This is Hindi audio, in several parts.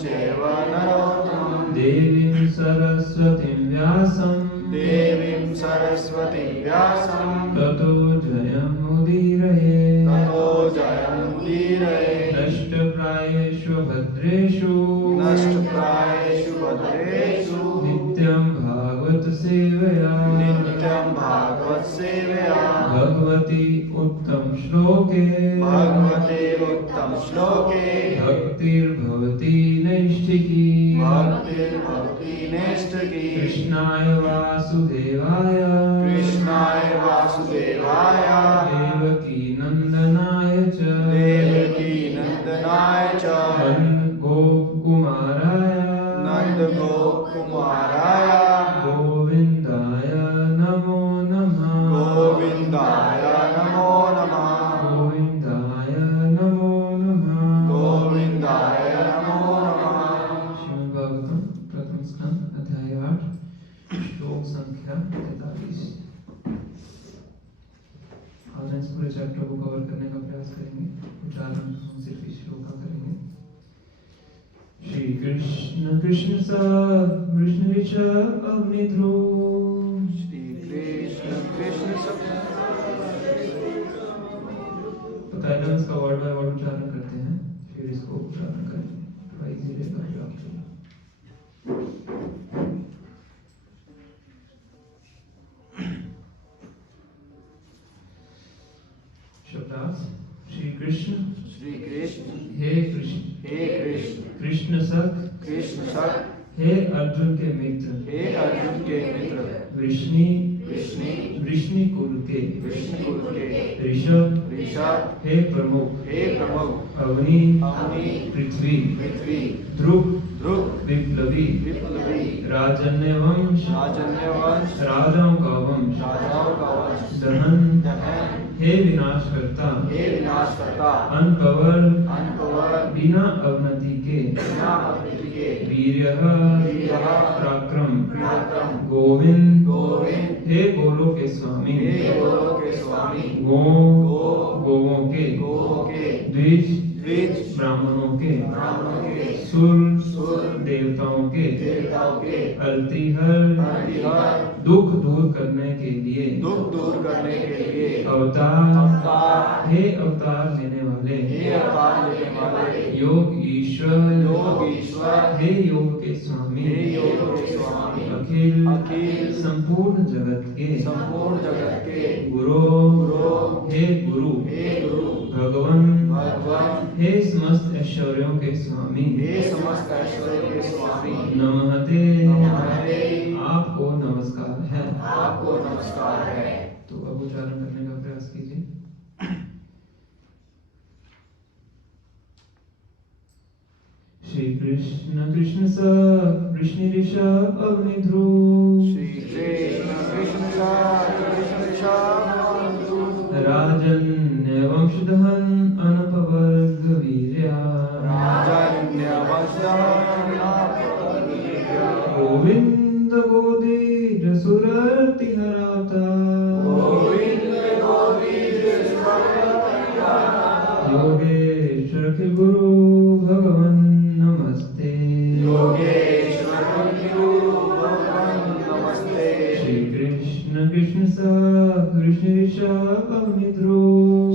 चैव नरोत्तमम् देवीं सरस्वतीं व्यासं ततो जयमुदीरये नष्टप्रायेषु भद्रेषु नित्यं भागवत सेवया भगवती उत्तम श्लोके भक्तिर्भवती नैष्ठिकी कृष्णाय वासुदेवाय देवकी नंदनाय च नंद गोपकुमाराय गोविंदाय नमो नमः गोविंदाय नमो नमः श्रीमद् भागवतम प्रथम स्कंद अध्याय 8 श्लोक संख्या 43। आज इस पूरे चैप्टर को कवर करने का प्रयास करेंगे। उच्चारण हम सिर्फ इस श्लोक का करेंगे। श्री कृष्ण कृष्ण सा कृष्ण ऋषभ अग्निध्रुव श्री कृष्ण कृष्ण तो पहले हम इसका वर्ड बाय वर्ड उच्चारण करते हैं, फिर इसको उच्चारण करेंगे। थोड़ा इजी रहेगा आपके लिए। शब्दार्थ श्री कृष्ण हे कृष्ण कृष्ण सख हे अर्जुन के मित्र वृष्णि कुल के ऋषभ हे प्रमुख अग्नि पृथ्वी ध्रुव विप्लवी राजन्यवंश राजाओं का वंश दहन हे विनाशकर्ता अनपवर बिना अवनति के वीर्यः पराक्रम गोविंद हे गोलों के स्वामी गोवों के द्विज ब्राह्मणों के सुर देवताओं के अर्तिहर दुख दूर करने के लिए अवतार हे अवतार लेने वाले योग ईश्वर हे योग के स्वामी अखिल संपूर्ण जगत के गुरु हे गुरु भगवान हे समस्त ऐश्वर्यों के स्वामी नमस्ते आपको नमस्कार है। तो अब उच्चारण करने का प्रयास कीजिए। श्री कृष्ण कृष्ण सा कृष्ण ऋषभ अग्निध्रुव राजन्य वंशधन अनपवर्ग वीर्या गोविंद गोदीज सुरति हराता योगेश्वर के गुरु भगवान नमस्ते श्री कृष्ण कृष्ण सा कृष्ण ऋषभ अग्निध्रुव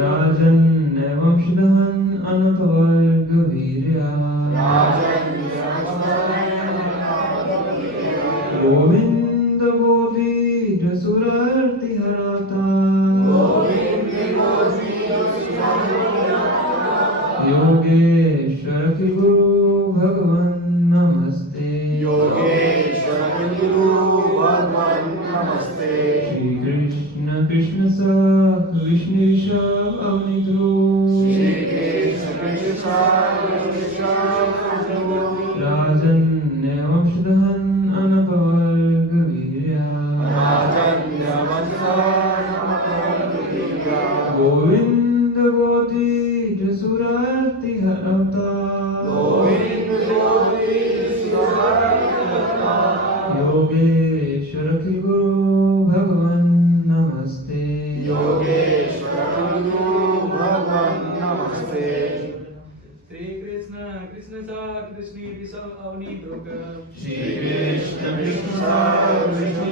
राजन्य वंशधन अनपवर्ग वीर्या गोविंद गोदीज सुरति हराता योगेश्वर के गुरु भगवान नमस्ते श्री कृष्ण कृष्ण सा कृष्ण ऋषभ अग्निध्रुव राजन्य वंशधन अनपवर्ग वीर्या गोविंद गोदीज सुरति हरता योगेश्वर के गुरु भगवान नमस्ते सब अवनी दुर्ग श्री कृष्ण कृष्ण कृष्ण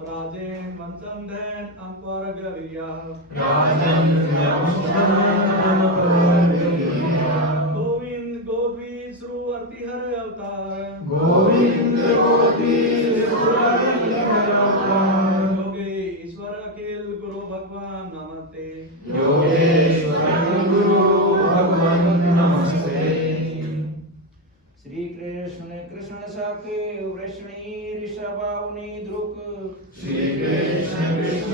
राजेन वंशम धैन अंपर गविया राजन गोविंद गोपी श्रुवर्ति हर अवतार गोविंद योगे ईश्वर अखिल गुरु भगवान नमस्ते योगेश्वर गुरु भगवान नमस्ते। श्री कृष्ण कृष्ण सखे वृष्णि ऋषभावनी ध्रुक श्री कृष्ण कृष्ण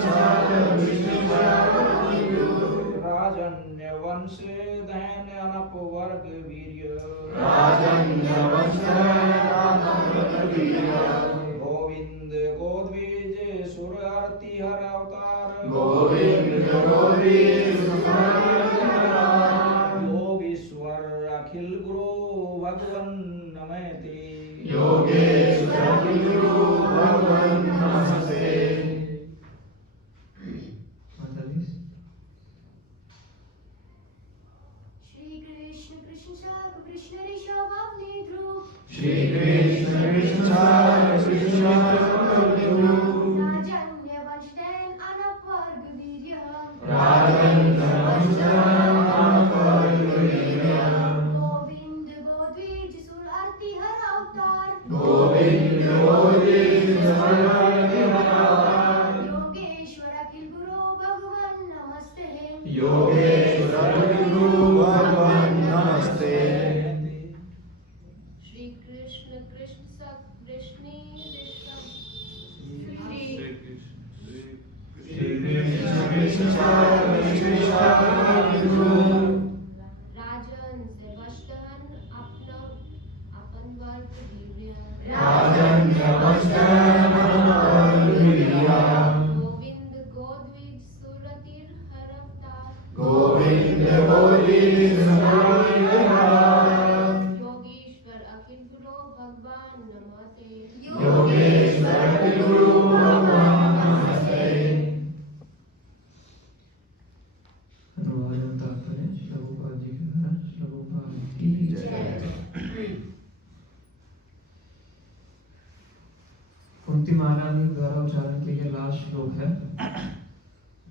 राजन्य वंश धैन अनप वर्ग वीर्य राजन्य गोविंद गोद्विज सुर आरती हर अवतार गोविंद योगीश्वर अखिल गुरु भगवन नमस्ते योगेश्वर गुरु भगवान नमस्ते। श्री कृष्ण कृष्ण शाक कृष्ण ऋषभावनी ध्रुव श्री कृष्ण कृष्ण राजन्य वंशधैन अनपवर्ग वीर्य गोविंद गोद्विज सुर आरती हर अवतार योगेश्वर अखिल गुरु भगवान नमस्ते योगेश्वर गुरु भगवान नमस्ते। श्री कृष्ण कृष्ण सख कृष्ण राजन सर्वस्तन अपना अपन वर्ग वीर्य गोविंद गोद्विज सुरतिर हर अवतार योगेश्वर अखिल गुरु भगवान नमस्ते अनुवाद एवं तात्पर्य श्लोकोपाल जी के द्वारा श्लोकोपाल की जय। कुंती महारानी द्वारा उच्चारण किए गए लास्ट श्लोक है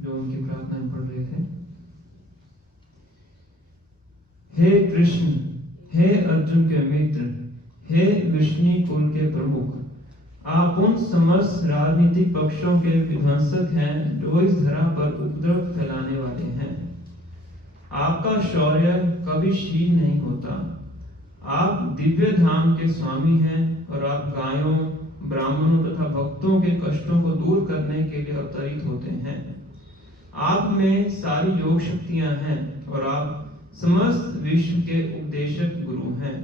जो उनकी प्रार्थना में पढ़ रहे थे। हे कृष्ण, हे अर्जुन के मित्र, हे विष्णु कुल के प्रमुख, आप उन समस्त राजनीतिक पक्षों के विध्वंसक हैं जो इस धरा पर उपद्रव फैलाने वाले हैं। आपका शौर्य कभी क्षीण नहीं होता। आप दिव्य धाम के स्वामी हैं और आप गायों, ब्राह्मणों तथा भक्तों के कष्टों को दूर करने के लिए अवतरित होते हैं। आप में सारी योग शक्तियां हैं और आप समस्त विश्व के उपदेशक गुरु हैं।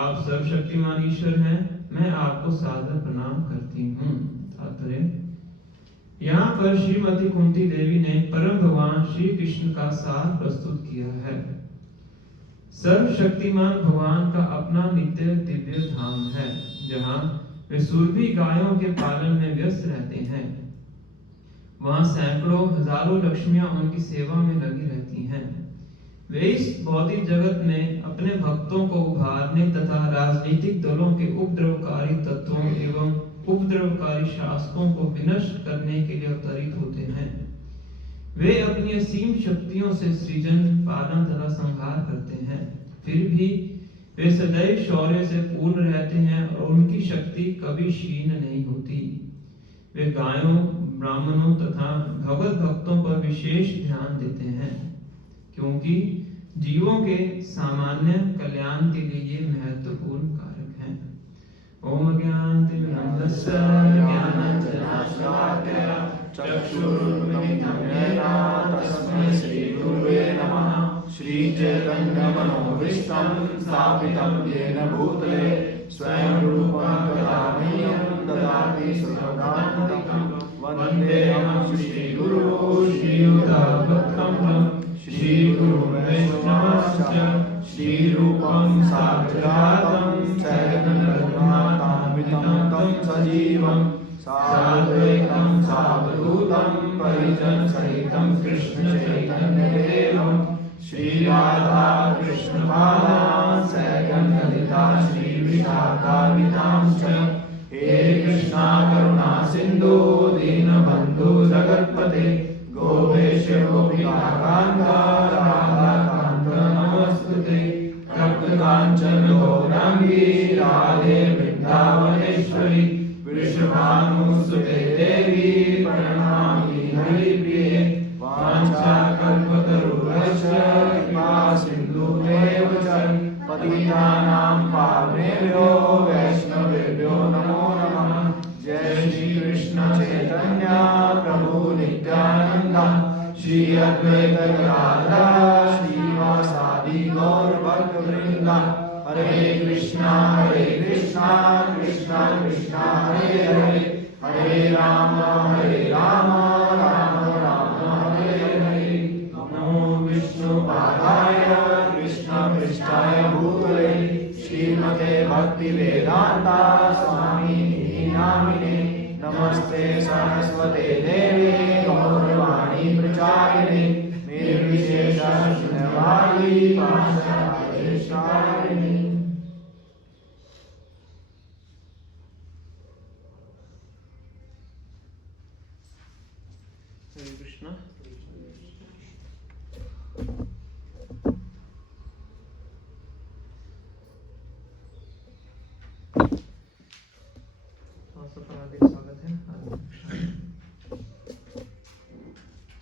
आप सर्वशक्तिमान ईश्वर हैं। मैं आपको सादर प्रणाम करती हूँ। तात्पर्य, यहाँ पर श्रीमती कुंती देवी ने परम भगवान श्री कृष्ण का सार प्रस्तुत किया है। सर्वशक्तिमान भगवान का अपना नित्य दिव्य धाम है जहाँ वे सुरभि गायों के पालन में व्यस्त रहते हैं। वहाँ सैकड़ों हजारों लक्ष्मियां उनकी सेवा में लगी रहती हैं। वे इस भौतिक जगत में अपने भक्तों को उभारने तथा राजनीतिक दलों के उपद्रवकारी तत्वों एवं उपद्रवकारी शासकों को विनष्ट करने के लिए अवतरित होते हैं। वे अपनी असीम शक्तियों से सृजन, पालन तथा संहार करते हैं। फिर भी वे सदैव शौर्य से पूर्ण रहते हैं और उनकी शक्ति कभी क्षीण नहीं होती। वे गायों, ब्राह्मणों तथा भगवत भक्तों पर विशेष ध्यान देते हैं क्योंकि जीवों के सामान्य कल्याण के लिए ये महत्वपूर्ण कारक हैं। ओम ज्ञानतिमिरन्धस्य ज्ञानाञ्जनशलाकया चक्षुरुन्मिलितं येन तस्मै श्रीगुरुवे नमः। श्रीचैतन्यमनोभीष्टं स्थापितं येन भूतले स्वयं रूपं कदामह्यं ददाति स्वपदान्तिकं। वन्देऽहं श्रीगुरुं श्रीयुतापत्कमलं श्रीगुरुं वैष्णवश्च श्रीरूपं साग्रजातं चैतन्यरघुनाथान्वितं तं सजीवं साद्वैतं सावधूतं परिजनसहितं कृष्णचैतन्यदेवं श्रीराधा कृष्णपादान् कांता राधाकांत नमस्तुते तप्तकांचन गौरांगी राधे वृंदावनेश्वरी वृषभानुसुते देवी प्रणमामि हरिप्रिये वाञ्छाकल्पतरुश्च कृपा सिन्धुमेव च पतितानां पावनेभ्यो वैष्णवेभ्यो नमो नमः। जय श्री कृष्ण चैतन्य प्रभु नित्यानंद श्री अद्वैत गदाधर श्रीवासादि गौर भक्त वृंद। हरे कृष्णा कृष्णा कृष्णा हरे हरे हरे राम राम राम हरे हरे। नमो विष्णुपादाय कृष्ण पृष्ठाय भूतले श्रीमते भक्ति वेदांता स्वामी नामिने नमस्ते सरस्वते देवे गौरवाणी प्रचारिणे निर्विशेष शून्यवादी पाशारिणे। हरे कृष्णा। सबका हार्दिक स्वागत है।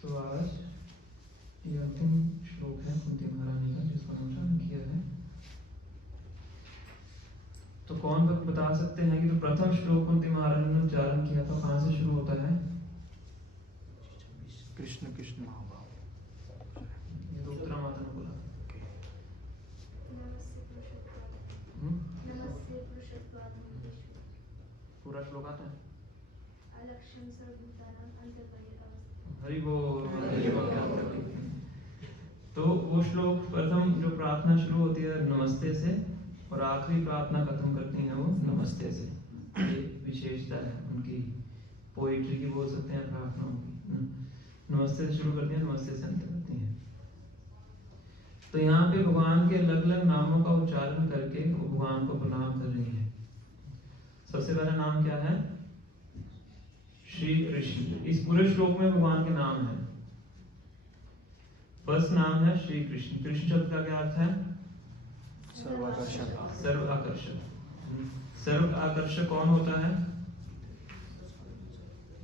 तो आज ये अंतिम श्लोक है कुंती महारानी का जिसका उच्चारण किया है। तो कौन बता सकते हैं कि जो प्रथम श्लोक कुंती महारानी ने उच्चारण किया था कहाँ से शुरू होता है? कृष्ण कृष्ण ये तो उत्तरा माता ने बोला। नमस्ते पुरुषोत्तम पूरा श्लोक आता है? अलक्षम सर्वभूतानां अंतर्बहिर्भवम्। हरि बोल। तो वो श्लोक प्रथम जो प्रार्थना शुरू होती है नमस्ते से और आखिरी प्रार्थना खत्म करती है वो नमस्ते से। ये विशेषता है उनकी पोइट्री की बोल सकते हैं प्रार्थनाओं की। नमस्ते से शुरू करती हैं नमस्ते से अंत करती हैं। तो यहाँ पे भगवान के अलग अलग नामों का उच्चारण करके वो भगवान को प्रणाम कर रही है। सबसे पहला नाम क्या है? श्री कृष्ण। इस पूरे श्लोक में भगवान के नाम है। फर्स्ट नाम है श्री कृष्ण। कृष्ण शब्द का क्या अर्थ है? सर्वाकर्षक। सर्व आकर्षक। सर्व आकर्षक कौन होता है?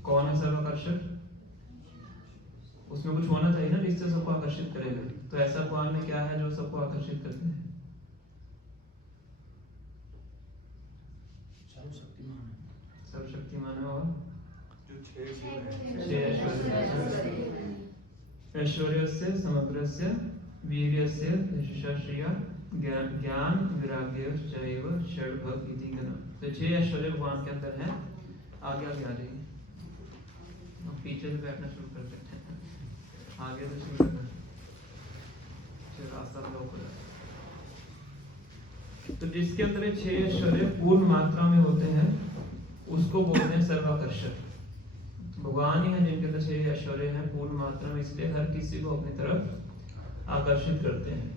कौन है सर्व आकर्षक? उसमें कुछ होना चाहिए ना जिससे सबको आकर्षित करेगा। तो ऐसा भगवान में क्या है जो सबको आकर्षित करते हैं? सर्वशक्तिमान है और ऐश्वर्यस्य समग्रस्य वीर्यस्य यशस्या ज्ञान वैराग्य चैव षड्भग इति गण। तो 6 ऐश्वर्य भगवान के अंदर है। आगे आ जाइए। अब पीछे से बैठना शुरू कर सकते हैं। आगे से शुरू करना फिर रास्ता ब्लॉक हो जाता है। तो जिसके अंदर 6 ऐश्वर्य पूर्ण मात्रा में होते हैं उसको बोलते हैं सर्वाकर्षक। भगवान ही है जिनके अंदर 6 ऐश्वर्य हैं पूर्ण मात्रा में, इसलिए हर किसी को अपनी तरफ आकर्षित करते हैं।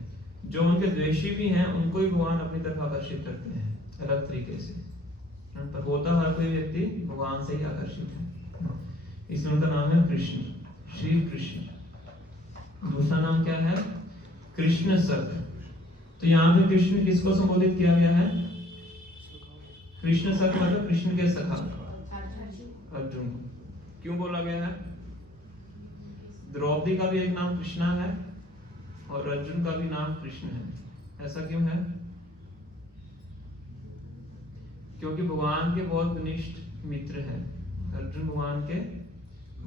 जो उनके द्वेषी भी हैं उनको भी भगवान अपनी तरफ आकर्षित करते हैं अलग तरीके से। पर होता हर कोई व्यक्ति भगवान से ही आकर्षित है। इसलिए उनका नाम है कृष्ण, श्री कृष्ण। दूसरा नाम क्या है? कृष्ण सख। तो यहाँ पे कृष्ण किसको संबोधित किया गया है? कृष्ण सख मतलब कृष्ण के सखा अर्जुन को। क्यों बोला गया है? द्रौपदी का भी एक नाम कृष्णा है और अर्जुन का भी नाम कृष्ण है। ऐसा क्यों है? क्योंकि भगवान के बहुत घनिष्ठ मित्र हैं। अर्जुन भगवान के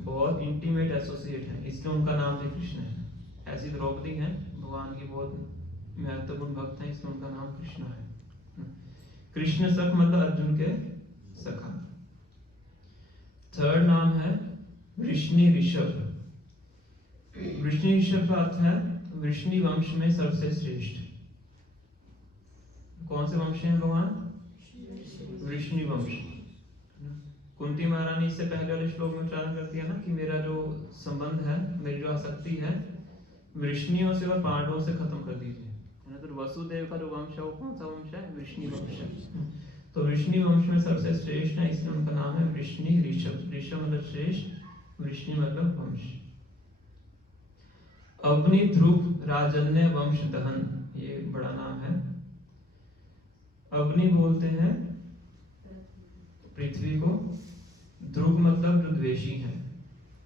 बहुत इंटीमेट एसोसिएट हैं, इसलिए उनका नाम भी कृष्ण है। ऐसी द्रौपदी हैं भगवान की बहुत महत्वपूर्ण भक्त हैं, इसलिए उनका नाम कृष्ण है। कृष्ण सख मतलब अर्जुन के सखा। थर्ड नाम है वृष्णि ऋषभ। वृष्णि ऋषभ का अर्थ है वृष्णि वंश में सबसे श्रेष्ठ। कौन से वंश हैं भगवान? वृष्णि वंश। कुंती महारानी इससे पहले वाले श्लोक में उच्चारण करती है ना कि मेरा जो संबंध है, मेरी जो आसक्ति है वृष्णियों से और पांडवों से खत्म कर दीजिए। तो वसुदेव का जो वंश है वो कौन सा वंश है? वृष्णि वंश है। तो वृष्णि वंश में सबसे श्रेष्ठ है, इसलिए उनका नाम है वृष्णि ऋषभ। ऋषभ मतलब श्रेष्ठ, वृष्णि मतलब वंश। अग्नि ध्रुव राजन्य वंश दहन, ये बड़ा नाम है। अग्नि बोलते हैं पृथ्वी को, ध्रुव मतलब जो द्वेषी है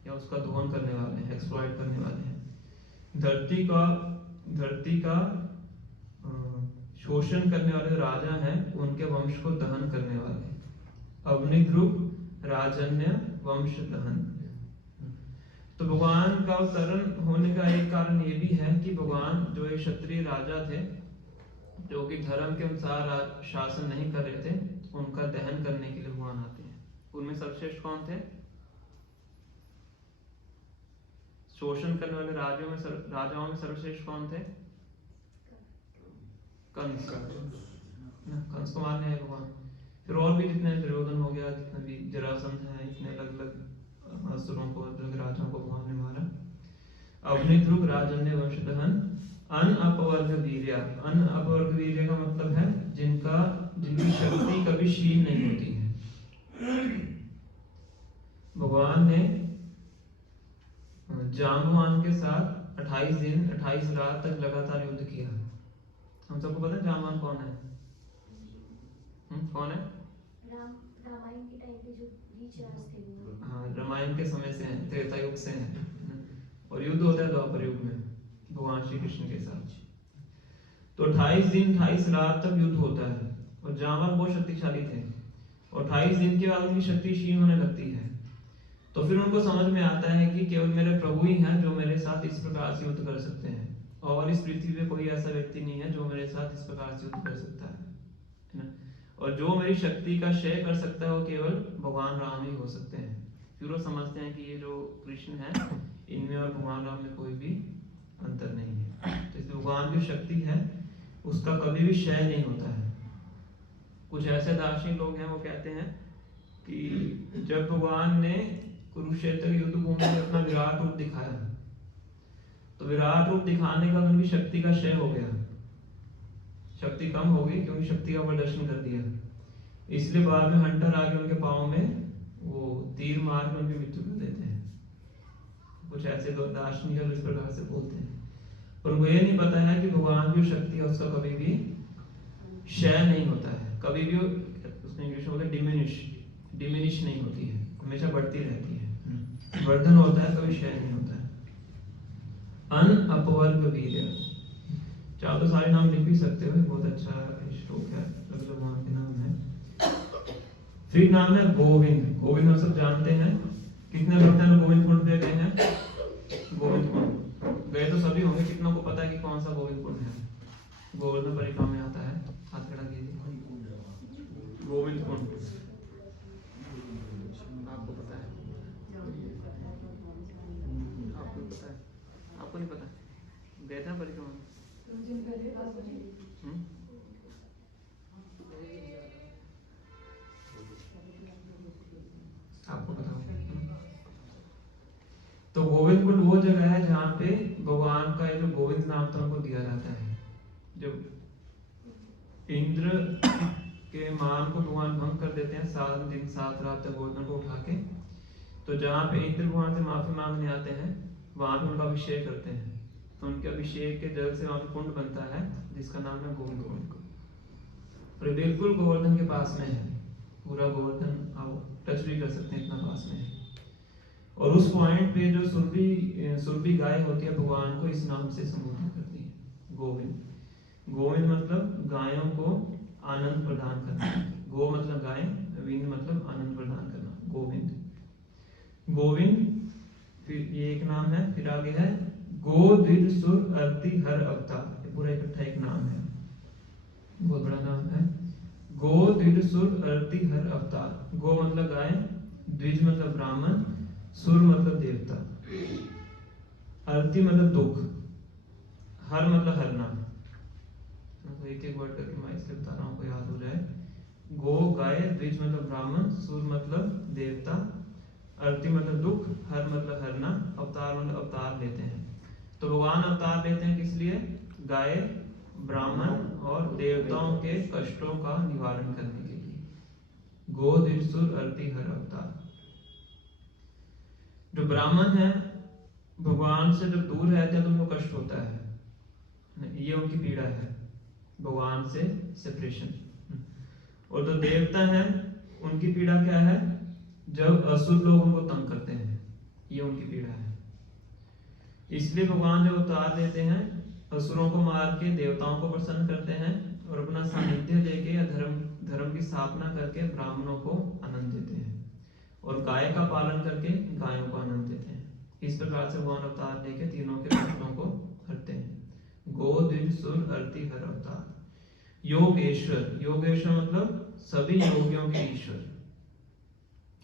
या उसका दोहन करने वाले हैं, एक्सप्लॉइट करने वाले हैं। धरती का शोषण करने वाले राजा हैं, उनके वंश को दहन करने वाले। अग्निध्रुव राजन्य वंश दहन। तो भगवान का अवतरण होने का एक कारण ये भी है कि भगवान जो एक क्षत्रिय राजा थे, जो कि धर्म के अनुसार शासन नहीं कर रहे थे, उनका दहन करने के लिए भगवान आते हैं। उनमें सर्वश्रेष्ठ कौन थे? शोषण करने वाले राजाओं में सर्वश्रेष्ठ कौन थे? कंस। कंस को मारने हैं भगवान। फिर और भी जितने दुर्योधन हो गया, जितने भी जरासंध है, इतने अलग अलग असुरों को, अलग राजाओं को भगवान ने मारा। अग्निध्रुव राजन्य वंश दहन। अन अपवर्ग वीर्य। अन अपवर्ग वीर्य का मतलब है जिनकी शक्ति कभी क्षीण नहीं होती है। भगवान ने जाम्बवान के साथ 28 दिन 28 रात तक लगातार युद्ध किया। हम सबको पता है जाम्बवान कौन है? कौन है? रामायण के टाइम पे जो रीचार्ज थे वो। हाँ, रामायण के समय से हैं, त्रेता युग से हैं। और युद्ध होता है द्वापर युग में भगवान श्री कृष्ण के साथ। तो 28 दिन 28 रात तक युद्ध होता है और जाम्बवान बहुत शक्तिशाली थे। और 28 दिन के बाद उनकी शक्ति क्षीण होने लगती है। तो फिर उनको समझ में आता है कि केवल मेरे प्रभु ही हैं जो मेरे साथ इस प्रकार से युद्ध कर सकते हैं, और इस पृथ्वी पे कोई ऐसा व्यक्ति नहीं है जो मेरे साथ इस प्रकार से युद्ध कर सकता है ना। और जो मेरी शक्ति का क्षय कर सकता है वो केवल भगवान राम ही हो सकते हैं। फिर वो समझते हैं कि ये जो कृष्ण है, इनमें और भगवान राम में कोई भी अंतर नहीं है। तो इसलिए भगवान की शक्ति है उसका कभी भी क्षय नहीं होता है। कुछ ऐसे दार्शनिक लोग हैं, वो कहते हैं कि जब भगवान ने कुरुक्षेत्र युद्ध भूमि में अपना विराट रूप दिखाया, तो विराट रूप दिखाने के बाद उनकी शक्ति का क्षय हो गया, शक्ति कम हो गई क्योंकि शक्ति का प्रदर्शन कर दिया। इसलिए बाद में हंटर आके उनके पाँव में वो तीर मार के उनकी मृत्यु कर देते हैं। कुछ ऐसे लोग दार्शनिक इस प्रकार से बोलते हैं, पर उनको ये नहीं पता है कि भगवान की शक्ति है उसका कभी भी क्षय नहीं होता है, कभी भी उसमें इंग्लिश में बोलते हैं डिमिनिश नहीं होती है, हमेशा बढ़ती रहती है, वर्धन होता है, कभी क्षय नहीं होता है। अन अपवर्ग वीर्य। चाहो तो सारे नाम लिख भी सकते हो, बहुत अच्छा श्लोक है, भगवान के नाम है। फिर नाम है गोविंद। गोविंद हम सब जानते हैं, कितने भक्त हैं गोविंद कुंड पे गए हैं? गोविंद कुंड गए तो सभी होंगे, कितनों को पता है कि कौन सा गोविंद कुंड है? गोवर्धन परिक्रमा में आता है, हाथ खड़ा कीजिए। गोविंद कुंड आपको पता है? आपको पता है? आपको नहीं पता? गए थे परिक्रमा में? आपको पता होगा। तो गोविंद कुंड वो जगह है जहाँ पे भगवान का जो गोविंद नाम था उनको दिया जाता है। जब इंद्र के मान को भगवान भंग कर देते हैं 7 दिन 7 रात तक गोवर्धन को उठा के, तो जहाँ पे इंद्र भगवान से माफी मांगने आते हैं वहां पे उनका अभिषेक करते हैं। तो उनके अभिषेक के जल से वहां पे कुंड बनता है जिसका नाम है गोविंद कुंड। और बिल्कुल गोवर्धन के पास में है, पूरा गोवर्धन आप टच भी कर सकते हैं, इतना पास में है। और उस पॉइंट पे जो सुरभि गाय होती है भगवान को इस नाम से संबोधित करती है, गोविंद। गोविंद मतलब गायों को आनंद प्रदान करना, गो मतलब गाय, विंद मतलब आनंद प्रदान करना, गोविंद। गोविंद फिर ये एक नाम है, फिर आगे है गो द्विज सुर अर्ति हर अवतार, ये पूरा इकट्ठा एक नाम है, बहुत बड़ा नाम है। गो द्विज सुर अर्ति हर अवतार। गो मतलब गाय, द्विज मतलब ब्राह्मण, सुर मतलब देवता, अर्ति मतलब दुख, हर मतलब हरना। तो एक एक वर्ड करके मैं इसलिए बता रहा हूँ, आपको याद हो जाए। गो गाय, द्विज मतलब ब्राह्मण, सुर मतलब देवता, अर्ति मतलब दुख, हर मतलब हरना, अवतार मतलब अवतार लेते हैं। तो भगवान अवतार लेते हैं किस लिए? गाय, ब्राह्मण और देवताओं के कष्टों का निवारण करने के लिए। गो द्विज सुर अर्ति हर अवतार। जो ब्राह्मण है भगवान से जब दूर रहते हैं तो उनको कष्ट होता है, ये उनकी पीड़ा है, भगवान से सेपरेशन। और जो देवता हैं उनकी पीड़ा क्या है, जब असुर लोग उनको तंग करते हैं, ये उनकी पीड़ा है। इसलिए भगवान जब अवतार लेते हैं असुरों को मार के देवताओं को प्रसन्न करते हैं और अपना सानिध्य लेके धर्म की स्थापना करके ब्राह्मणों को आनंद देते हैं और गाय का पालन करके गायों को आनंद देते हैं। इस प्रकार से भगवान अवतार लेके तीनों के कष्टों को हरते हैं। गो द्विज सुर अर्ति हर अवतार। योगेश्वर, योगेश्वर मतलब सभी योगियों के ईश्वर।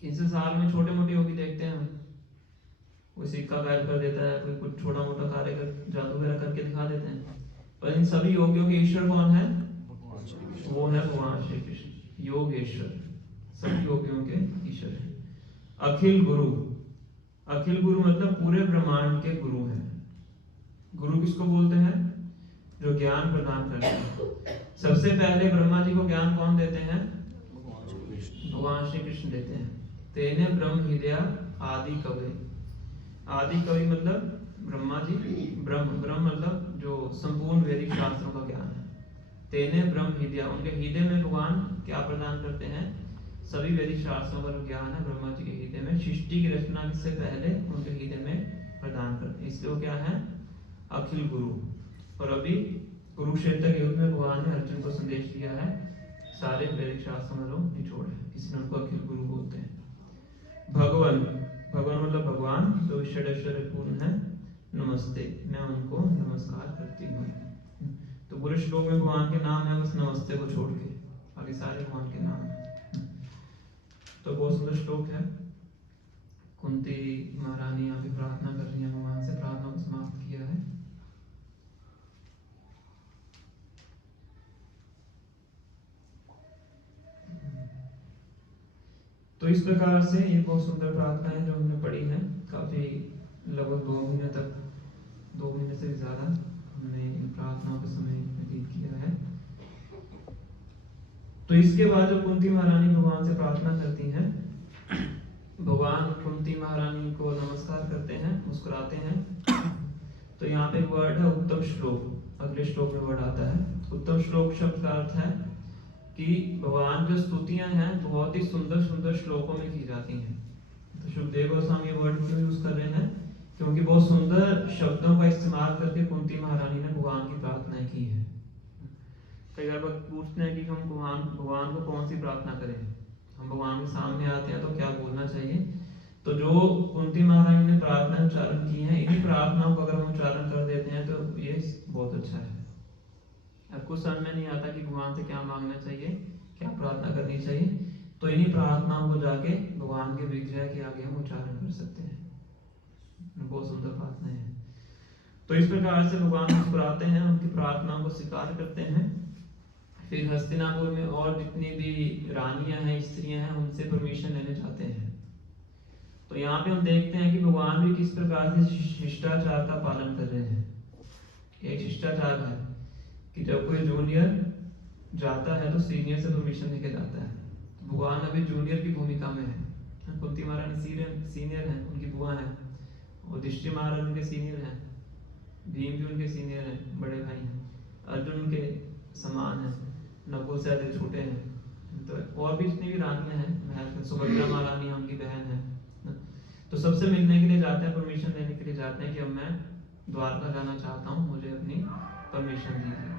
इस साल में छोटे मोटे योगी देखते हैं हम, कोई सिक्का गायब कर देता है, कोई कुछ छोटा मोटा कार्य कर जादू वगैरह करके दिखा देते हैं, पर इन सभी योगियों के ईश्वर कौन है, वो है भगवान श्री कृष्ण। योगेश्वर सभी योगियों के ईश्वर है। अखिल गुरु, अखिल गुरु मतलब पूरे ब्रह्मांड के गुरु हैं। गुरु किसको बोलते हैं, जो ज्ञान प्रदान करते हैं। सबसे पहले ब्रह्मा जी को ज्ञान कौन देते हैं, भगवान श्री कृष्ण देते हैं। तेने ब्रह्म हृदय आदि कवि, आदि कवि मतलब ब्रह्मा जी, ब्रह्म मतलब जो संपूर्ण वैदिक शास्त्रों का ज्ञान है। तेने ब्रह्म हृदय, उनके हृदय में भगवान क्या प्रदान करते हैं, सभी वैदिक शास्त्रों का जो ज्ञान है ब्रह्मा जी के हृदय में, सृष्टि की रचना से पहले उनके हृदय में प्रदान करते हैं। इसलिए वो क्या है, अखिल गुरु। और अभी कुरुक्षेत्र के युद्ध में भगवान ने अर्जुन को संदेश दिया है, सारे वैदिक शास्त्रों में लोग निचोड़ है, इसलिए उनको अखिल गुरु बोलते हैं। भगवान, भगवान मतलब भगवान जो षडैश्वर्य पूर्ण है, नमस्ते, मैं उनको नमस्कार करती हूँ। तो पूरे श्लोक में भगवान के नाम है, बस नमस्ते को छोड़ के बाकी सारे भगवान के नाम है। तो बहुत सुंदर श्लोक है। कुंती महारानी यहाँ पे प्रार्थना कर रही है भगवान से, प्रार्थना को समाप्त किया है। तो इस प्रकार से ये बहुत सुंदर प्रार्थना है जो हमने पढ़ी है, काफी लगभग 2 महीने तक, 2 महीने से भी ज्यादा हमने इन प्रार्थनाओं का समय व्यतीत किया है। तो इसके बाद जब कुंती महारानी भगवान से प्रार्थना करती हैं, भगवान कुंती महारानी को नमस्कार करते हैं, मुस्कुराते हैं। तो यहाँ पे वर्ड है उत्तम श्लोक, अगले श्लोक में वर्ड आता है उत्तम श्लोक। शब्द का अर्थ है कि भगवान जो स्तुतियां हैं बहुत ही सुंदर सुंदर श्लोकों में की जाती हैं। तो सुखदेव गोस्वामी वर्ड क्यों यूज कर रहे हैं, क्योंकि बहुत सुंदर शब्दों का इस्तेमाल करके कुंती महारानी ने भगवान की प्रार्थना की है। कई बार लोग पूछते हैं कि हम भगवान को कौन सी प्रार्थना करें, हम भगवान के सामने आते हैं तो क्या बोलना चाहिए। तो जो कुंती महारानी ने प्रार्थना उच्चारण की है, इन्हीं प्रार्थनाओं को अगर हम उच्चारण कर देते हैं तो ये बहुत अच्छा है। अब कुछ समझ में नहीं आता कि भगवान से क्या मांगना चाहिए, क्या प्रार्थना करनी चाहिए, तो इन्हीं प्रार्थनाओं को जाके भगवान के विग्रह के आगे हम उच्चारण कर सकते हैं। बहुत सुंदर प्रार्थना है। तो इस प्रकार से भगवान मुस्कुराते हैं, उनकी प्रार्थनाओं को स्वीकार करते हैं। फिर हस्तिनापुर में और जितनी भी रानियां हैं, स्त्रियां हैं, उनसे परमिशन लेने जाते हैं। तो यहाँ पे हम देखते हैं कि भगवान भी किस प्रकार से शिष्टाचार का पालन कर रहे हैं। एक शिष्टाचार है कि जब कोई जूनियर जाता है तो सीनियर से परमिशन लेके जाता है। तो भगवान अभी जूनियर की भूमिका में है। कुंती महारानी सीनियर हैं, उनकी बुआ हैं, और युधिष्ठिर महाराज उनके सीनियर हैं, भीम भी उनके सीनियर हैं, बड़े भाई हैं, अर्जुन उनके समान है, नकुल से अधिक छोटे हैं। तो और भी जितनी भी रानियां हैं महल में, सुभद्रा महारानी उनकी बहन है। तो सबसे मिलने के लिए जाते हैं, परमिशन लेने के लिए जाते हैं कि अब मैं द्वारका जाना चाहता हूँ, मुझे अपनी परमिशन दीजिए।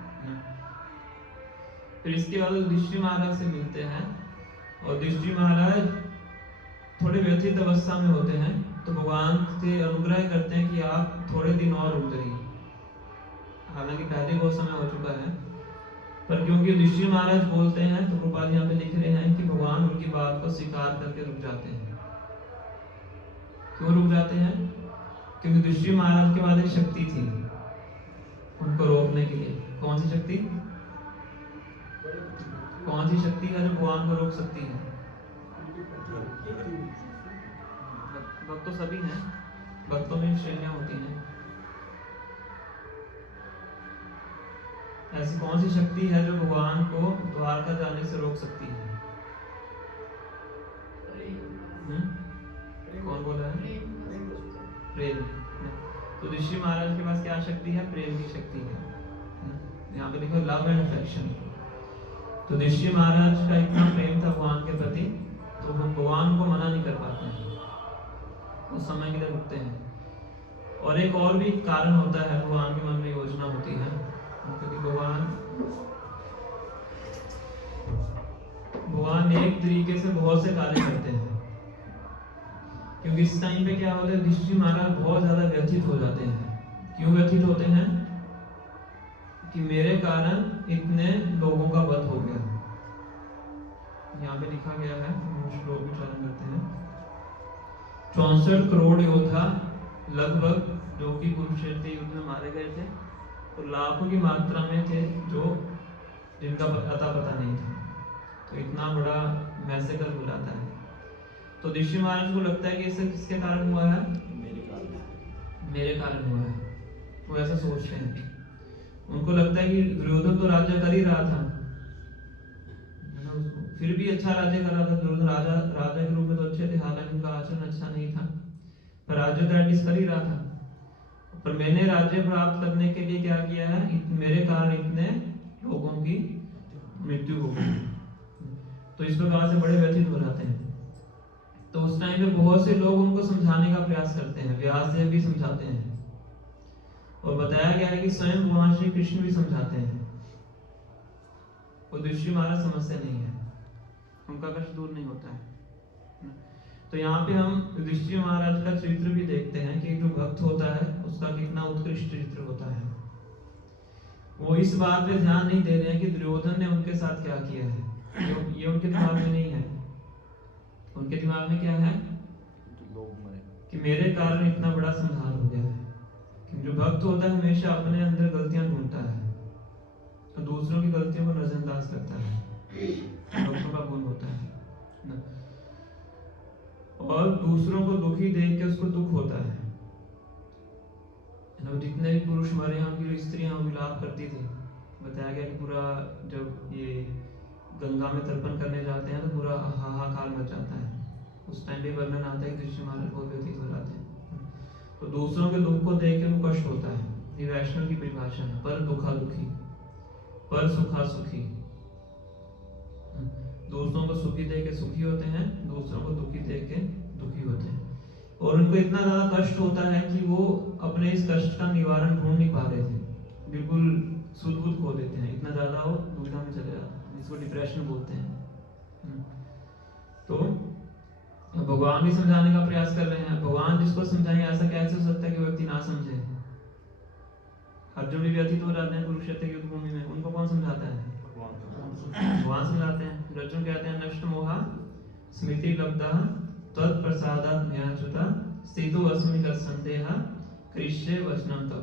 फिर इसके बाद युधिष्ठिर महाराज से मिलते हैं, और युधिष्ठिर महाराज थोड़े व्यथित अवस्था में होते हैं। तो भगवान से अनुग्रह करते हैं कि आप थोड़े दिन और रुक जाइए। हालांकि पहले बहुत समय हो चुका है, पर क्योंकि युधिष्ठिर महाराज बोलते हैं तो गोपाल यहाँ पे लिख रहे हैं कि भगवान उनकी बात को स्वीकार करके रुक जाते हैं। क्यों रुक जाते हैं? क्योंकि युधिष्ठिर महाराज के बाद एक शक्ति थी उनको रोकने के लिए। कौन सी शक्ति? कौन सी शक्ति है जो भगवान को रोक सकती है? भक्त तो सभी हैं, भक्तों में श्रेणियां होती हैं। ऐसी कौन सी शक्ति है जो भगवान को द्वारका जाने से रोक सकती है? कौन बोला है? प्रेम। युधिष्ठिर महाराज के पास क्या शक्ति है? प्रेम की शक्ति है। यहाँ पे देखो लव एंड अफेक्शन। तो युधिष्ठिर महाराज का इतना प्रेम था भगवान के प्रति, तो हम भगवान को मना नहीं कर पाते हैं, उस समय के लिए रुकते हैं। और एक और भी कारण होता है, भगवान के मन में योजना होती है, क्योंकि भगवान एक तरीके से बहुत से कार्य करते हैं। क्योंकि इस टाइम पे क्या होता है, युधिष्ठिर महाराज बहुत ज्यादा व्यथित हो जाते हैं। क्यों व्यथित होते हैं? कि मेरे कारण इतने लोगों का वध हो गया। यहाँ पे लिखा गया है, हम श्लोक उच्चारण करते हैं। 64 करोड़ योद्धा लगभग जो कि कुरुक्षेत्र युद्ध में मारे गए थे, और लाखों की मात्रा में थे जो जिनका अता पता नहीं था। तो इतना बड़ा मैसेकर हो जाता है। तो युधिष्ठिर महाराज को लगता है कि इसे किसके कारण हुआ है? मेरे कारण हुआ है। वो ऐसा सोचते हैं। उनको लगता है कि दुर्योधन तो राज्य कर ही रहा था, फिर भी अच्छा राज्य कर रहा था। दुर्योधन राजा के रूप में तो अच्छे थे, हालांकि उनका आचरण अच्छा नहीं था, पर राज्य तो एटलीस्ट कर ही रहा था। पर मैंने राज्य प्राप्त करने के लिए क्या किया है? मेरे कारण इतने लोगों की मृत्यु हो गई। तो इस प्रकार से बड़े व्यथित हो जाते हैं। तो उस टाइम पे बहुत से लोग उनको समझाने का प्रयास करते हैं, व्यासदेव भी समझाते हैं, और बताया गया है कि स्वयं भगवान श्री कृष्ण भी समझाते हैं। वो युधिष्ठिर महाराज समझते नहीं है, उनका कष्ट दूर नहीं होता है। तो यहाँ पे हम युधिष्ठिर महाराज का चरित्र भी देखते हैं कि जो भक्त होता है उसका कितना उत्कृष्ट चरित्र होता है। वो इस बात पे ध्यान नहीं दे रहे हैं कि दुर्योधन ने उनके साथ क्या किया है, ये उनके दिमाग में नहीं है। उनके दिमाग में क्या है? कि मेरे कारण इतना बड़ा संहार हो गया है। जो भक्त होता है हमेशा अपने अंदर गलतियां ढूंढता है, तो दूसरों की गलतियों को नजरअंदाज करता है। भक्तों का गुण होता है ना? और दूसरों को दुखी देख के उसको दुख होता है। जितने भी पुरुष मरे हैं उनकी स्त्रियां विलाप करती थी। बताया गया कि पूरा जब ये गंगा में तर्पण करने जाते हैं तो पूरा हाहाकार मच जाता है। उस टाइम पे वर्णन आता है कि युधिष्ठिर महाराज बहुत व्यथित हो जाते हैं। तो दूसरों के दुख को देख के उनको कष्ट होता है। ये वैष्णव की परिभाषा है, पर दुखा दुखी, पर सुखा सुखी। दूसरों को सुखी देख के सुखी होते हैं, दूसरों को दुखी देख के दुखी होते हैं। और उनको इतना ज्यादा कष्ट होता है कि वो अपने इस कष्ट का निवारण ढूंढ नहीं पा रहे थे, बिल्कुल सुध-बुध खो देते हैं, इतना ज्यादा वो दुविधा में चले जाते हैं, इसको डिप्रेशन बोलते हैं। तो भगवान भी समझाने का प्रयास कर रहे हैं। भगवान जिसको समझाएं, ऐसा कैसे हो सकता है कि व्यक्ति ना समझे? अर्जुन भी व्यथित हो जाते हैं कुरुक्षेत्र की युद्ध भूमि में, उनको कौन समझाता है? भगवान समझाते हैं। अर्जुन कहते हैं नष्ट मोहा स्मृति लब्धा तत्प्रसादात् मयाच्युता स्थितो अस्मि तत्संदेह कृष्ये वचनं तव।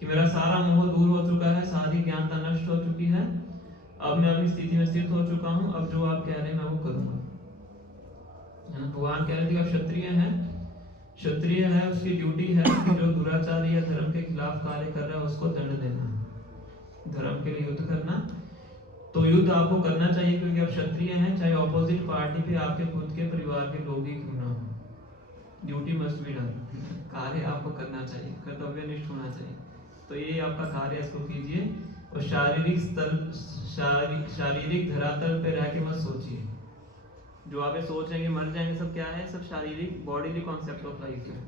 कि मेरा सारा मोह दूर हो चुका है, सारी ज्ञानता नष्ट हो चुकी है, अब मैं अपनी स्थिति में स्थित हो चुका हूँ, अब जो आप कह रहे हैं मैं वो करूंगा। भगवान कह रहे थे आप क्षत्रिय हैं, क्षत्रिय है उसकी ड्यूटी है कि जो दुराचारी या धर्म के खिलाफ कार्य कर रहा है उसको दंड देना, धर्म के लिए युद्ध करना। तो युद्ध आपको करना चाहिए क्योंकि आप क्षत्रिय हैं, चाहे ऑपोजिट पार्टी पे आपके खुद के परिवार के लोग ही क्यों ना हो। ड्यूटी मस्ट बी डन, कार्य आपको करना चाहिए, कर्तव्यनिष्ठ होना चाहिए। तो ये आपका कार्य, इसको कीजिए। और शारीरिक धरातल पे रह के मत सोचिए। जो आप ये सोच रहे हैं कि मर जाएंगे, सब क्या है? सब शारीरिक बॉडीली कॉन्सेप्ट ऑफ लाइफ है,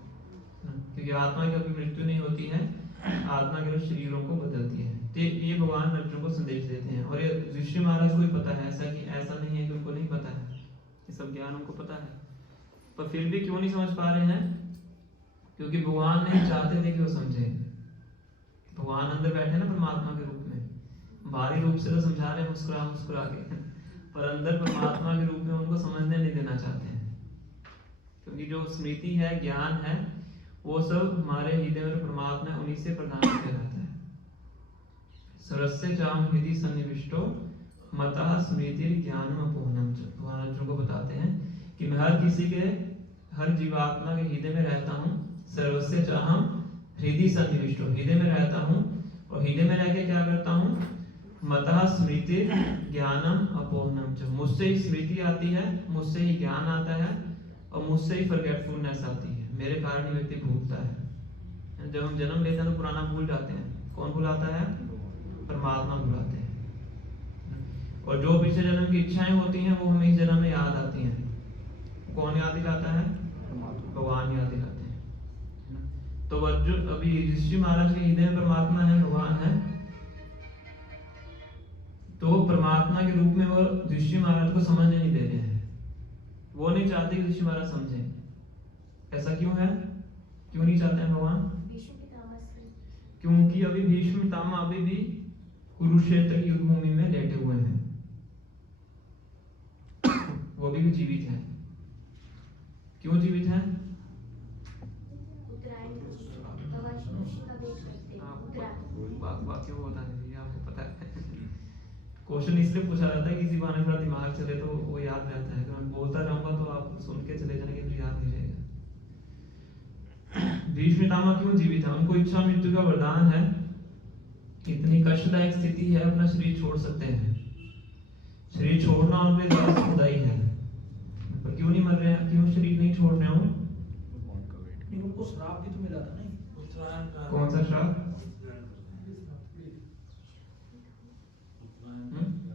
क्योंकि आत्मा की कभी मृत्यु नहीं होती है, आत्मा केवल शरीरों को बदलती है। तो ये भगवान अर्जुन को संदेश देते हैं। और ये युधिष्ठिर महाराज को भी पता है, ऐसा नहीं है कि उनको नहीं पता है, ये सब ज्ञान उनको पता है, पर फिर भी क्यों नहीं समझ पा रहे हैं? क्योंकि भगवान नहीं चाहते थे कि वो समझे। भगवान अंदर बैठे ना परमात्मा के रूप में, बाहरी रूप से तो समझा रहे हैं मुस्कुरा मुस्कुरा के, पर अंदर परमात्मा के रूप में उनको समझने नहीं देना चाहते हैं। क्योंकि जो स्मृति है, ज्ञान है, वो सब हमारे हृदय में परमात्मा उन्हीं से प्रदान किया जाता है। सरस्य चाम हृदय सन्निविष्टो मतः स्मृति ज्ञानम अपोहनम। भगवान अर्जुन को बताते हैं कि मैं हर जीवात्मा के हृदय में रहता हूँ। सर्वस्य चाहम हृदय सन्निविष्टो, हृदय में रहता हूँ, और हृदय में रह के क्या करता हूँ? मतः स्मृति ज्ञानम अपोहनम। मुझसे ही स्मृति आती है, मुझसे ही ज्ञान आता है, और मुझसे ही फॉरगेटफुलनेस आती है। मेरे कारण ही व्यक्ति भूलता है जब हम जन्म लेते हैं तो पुराना भूल जाते हैं। कौन भुलाता है? परमात्मा भुलाते हैं। और जो पिछले जन्म की इच्छाएं होती हैं वो हमें इस जन्म में याद आती हैं। कौन याद दिलाता है? भगवान याद दिलाते हैं। तो अर्जुन अभी युधिष्ठिर महाराज के हृदय में परमात्मा है, भगवान है। तो परमात्मा के रूप में वो युधिष्ठिर महाराज को समझने नहीं दे रहे हैं। वो नहीं चाहते युधिष्ठिर महाराज समझें। ऐसा क्यों है? क्यों नहीं चाहते हैं भगवान? भीष्म पितामह से क्योंकि अभी भीष्म पितामह अभी भी कुरुक्षेत्र की युद्ध भूमि में लेटे हुए हैं। वो भी जीवित हैं। क्यों जीवित हैं? उत्तरायण भगवान श्री कृष्ण का वेट करते हैं। उत्तरायण क्यों होता है ये आपको पता है? क्वेश्चन इसलिए पूछा जाता है किसी बहाने थोड़ा दिमाग चले तो वो याद रहता है। अगर मैं बोलता रहूंगा तो आप सुन के चले जाएंगे, फिर याद नहीं रहेगा। भीष्म पितामह क्यों जीवित है? उनको इच्छा मृत्यु का वरदान है। इतनी कष्टदायक स्थिति है, अपना शरीर छोड़ सकते हैं। शरीर छोड़ना उनके द्वारा खुदाई है, पर क्यों नहीं मर रहे हैं? क्यों शरीर नहीं छोड़ रहे हो? उनको श्राप भी तो मिला था नहीं? कौन सा श्राप?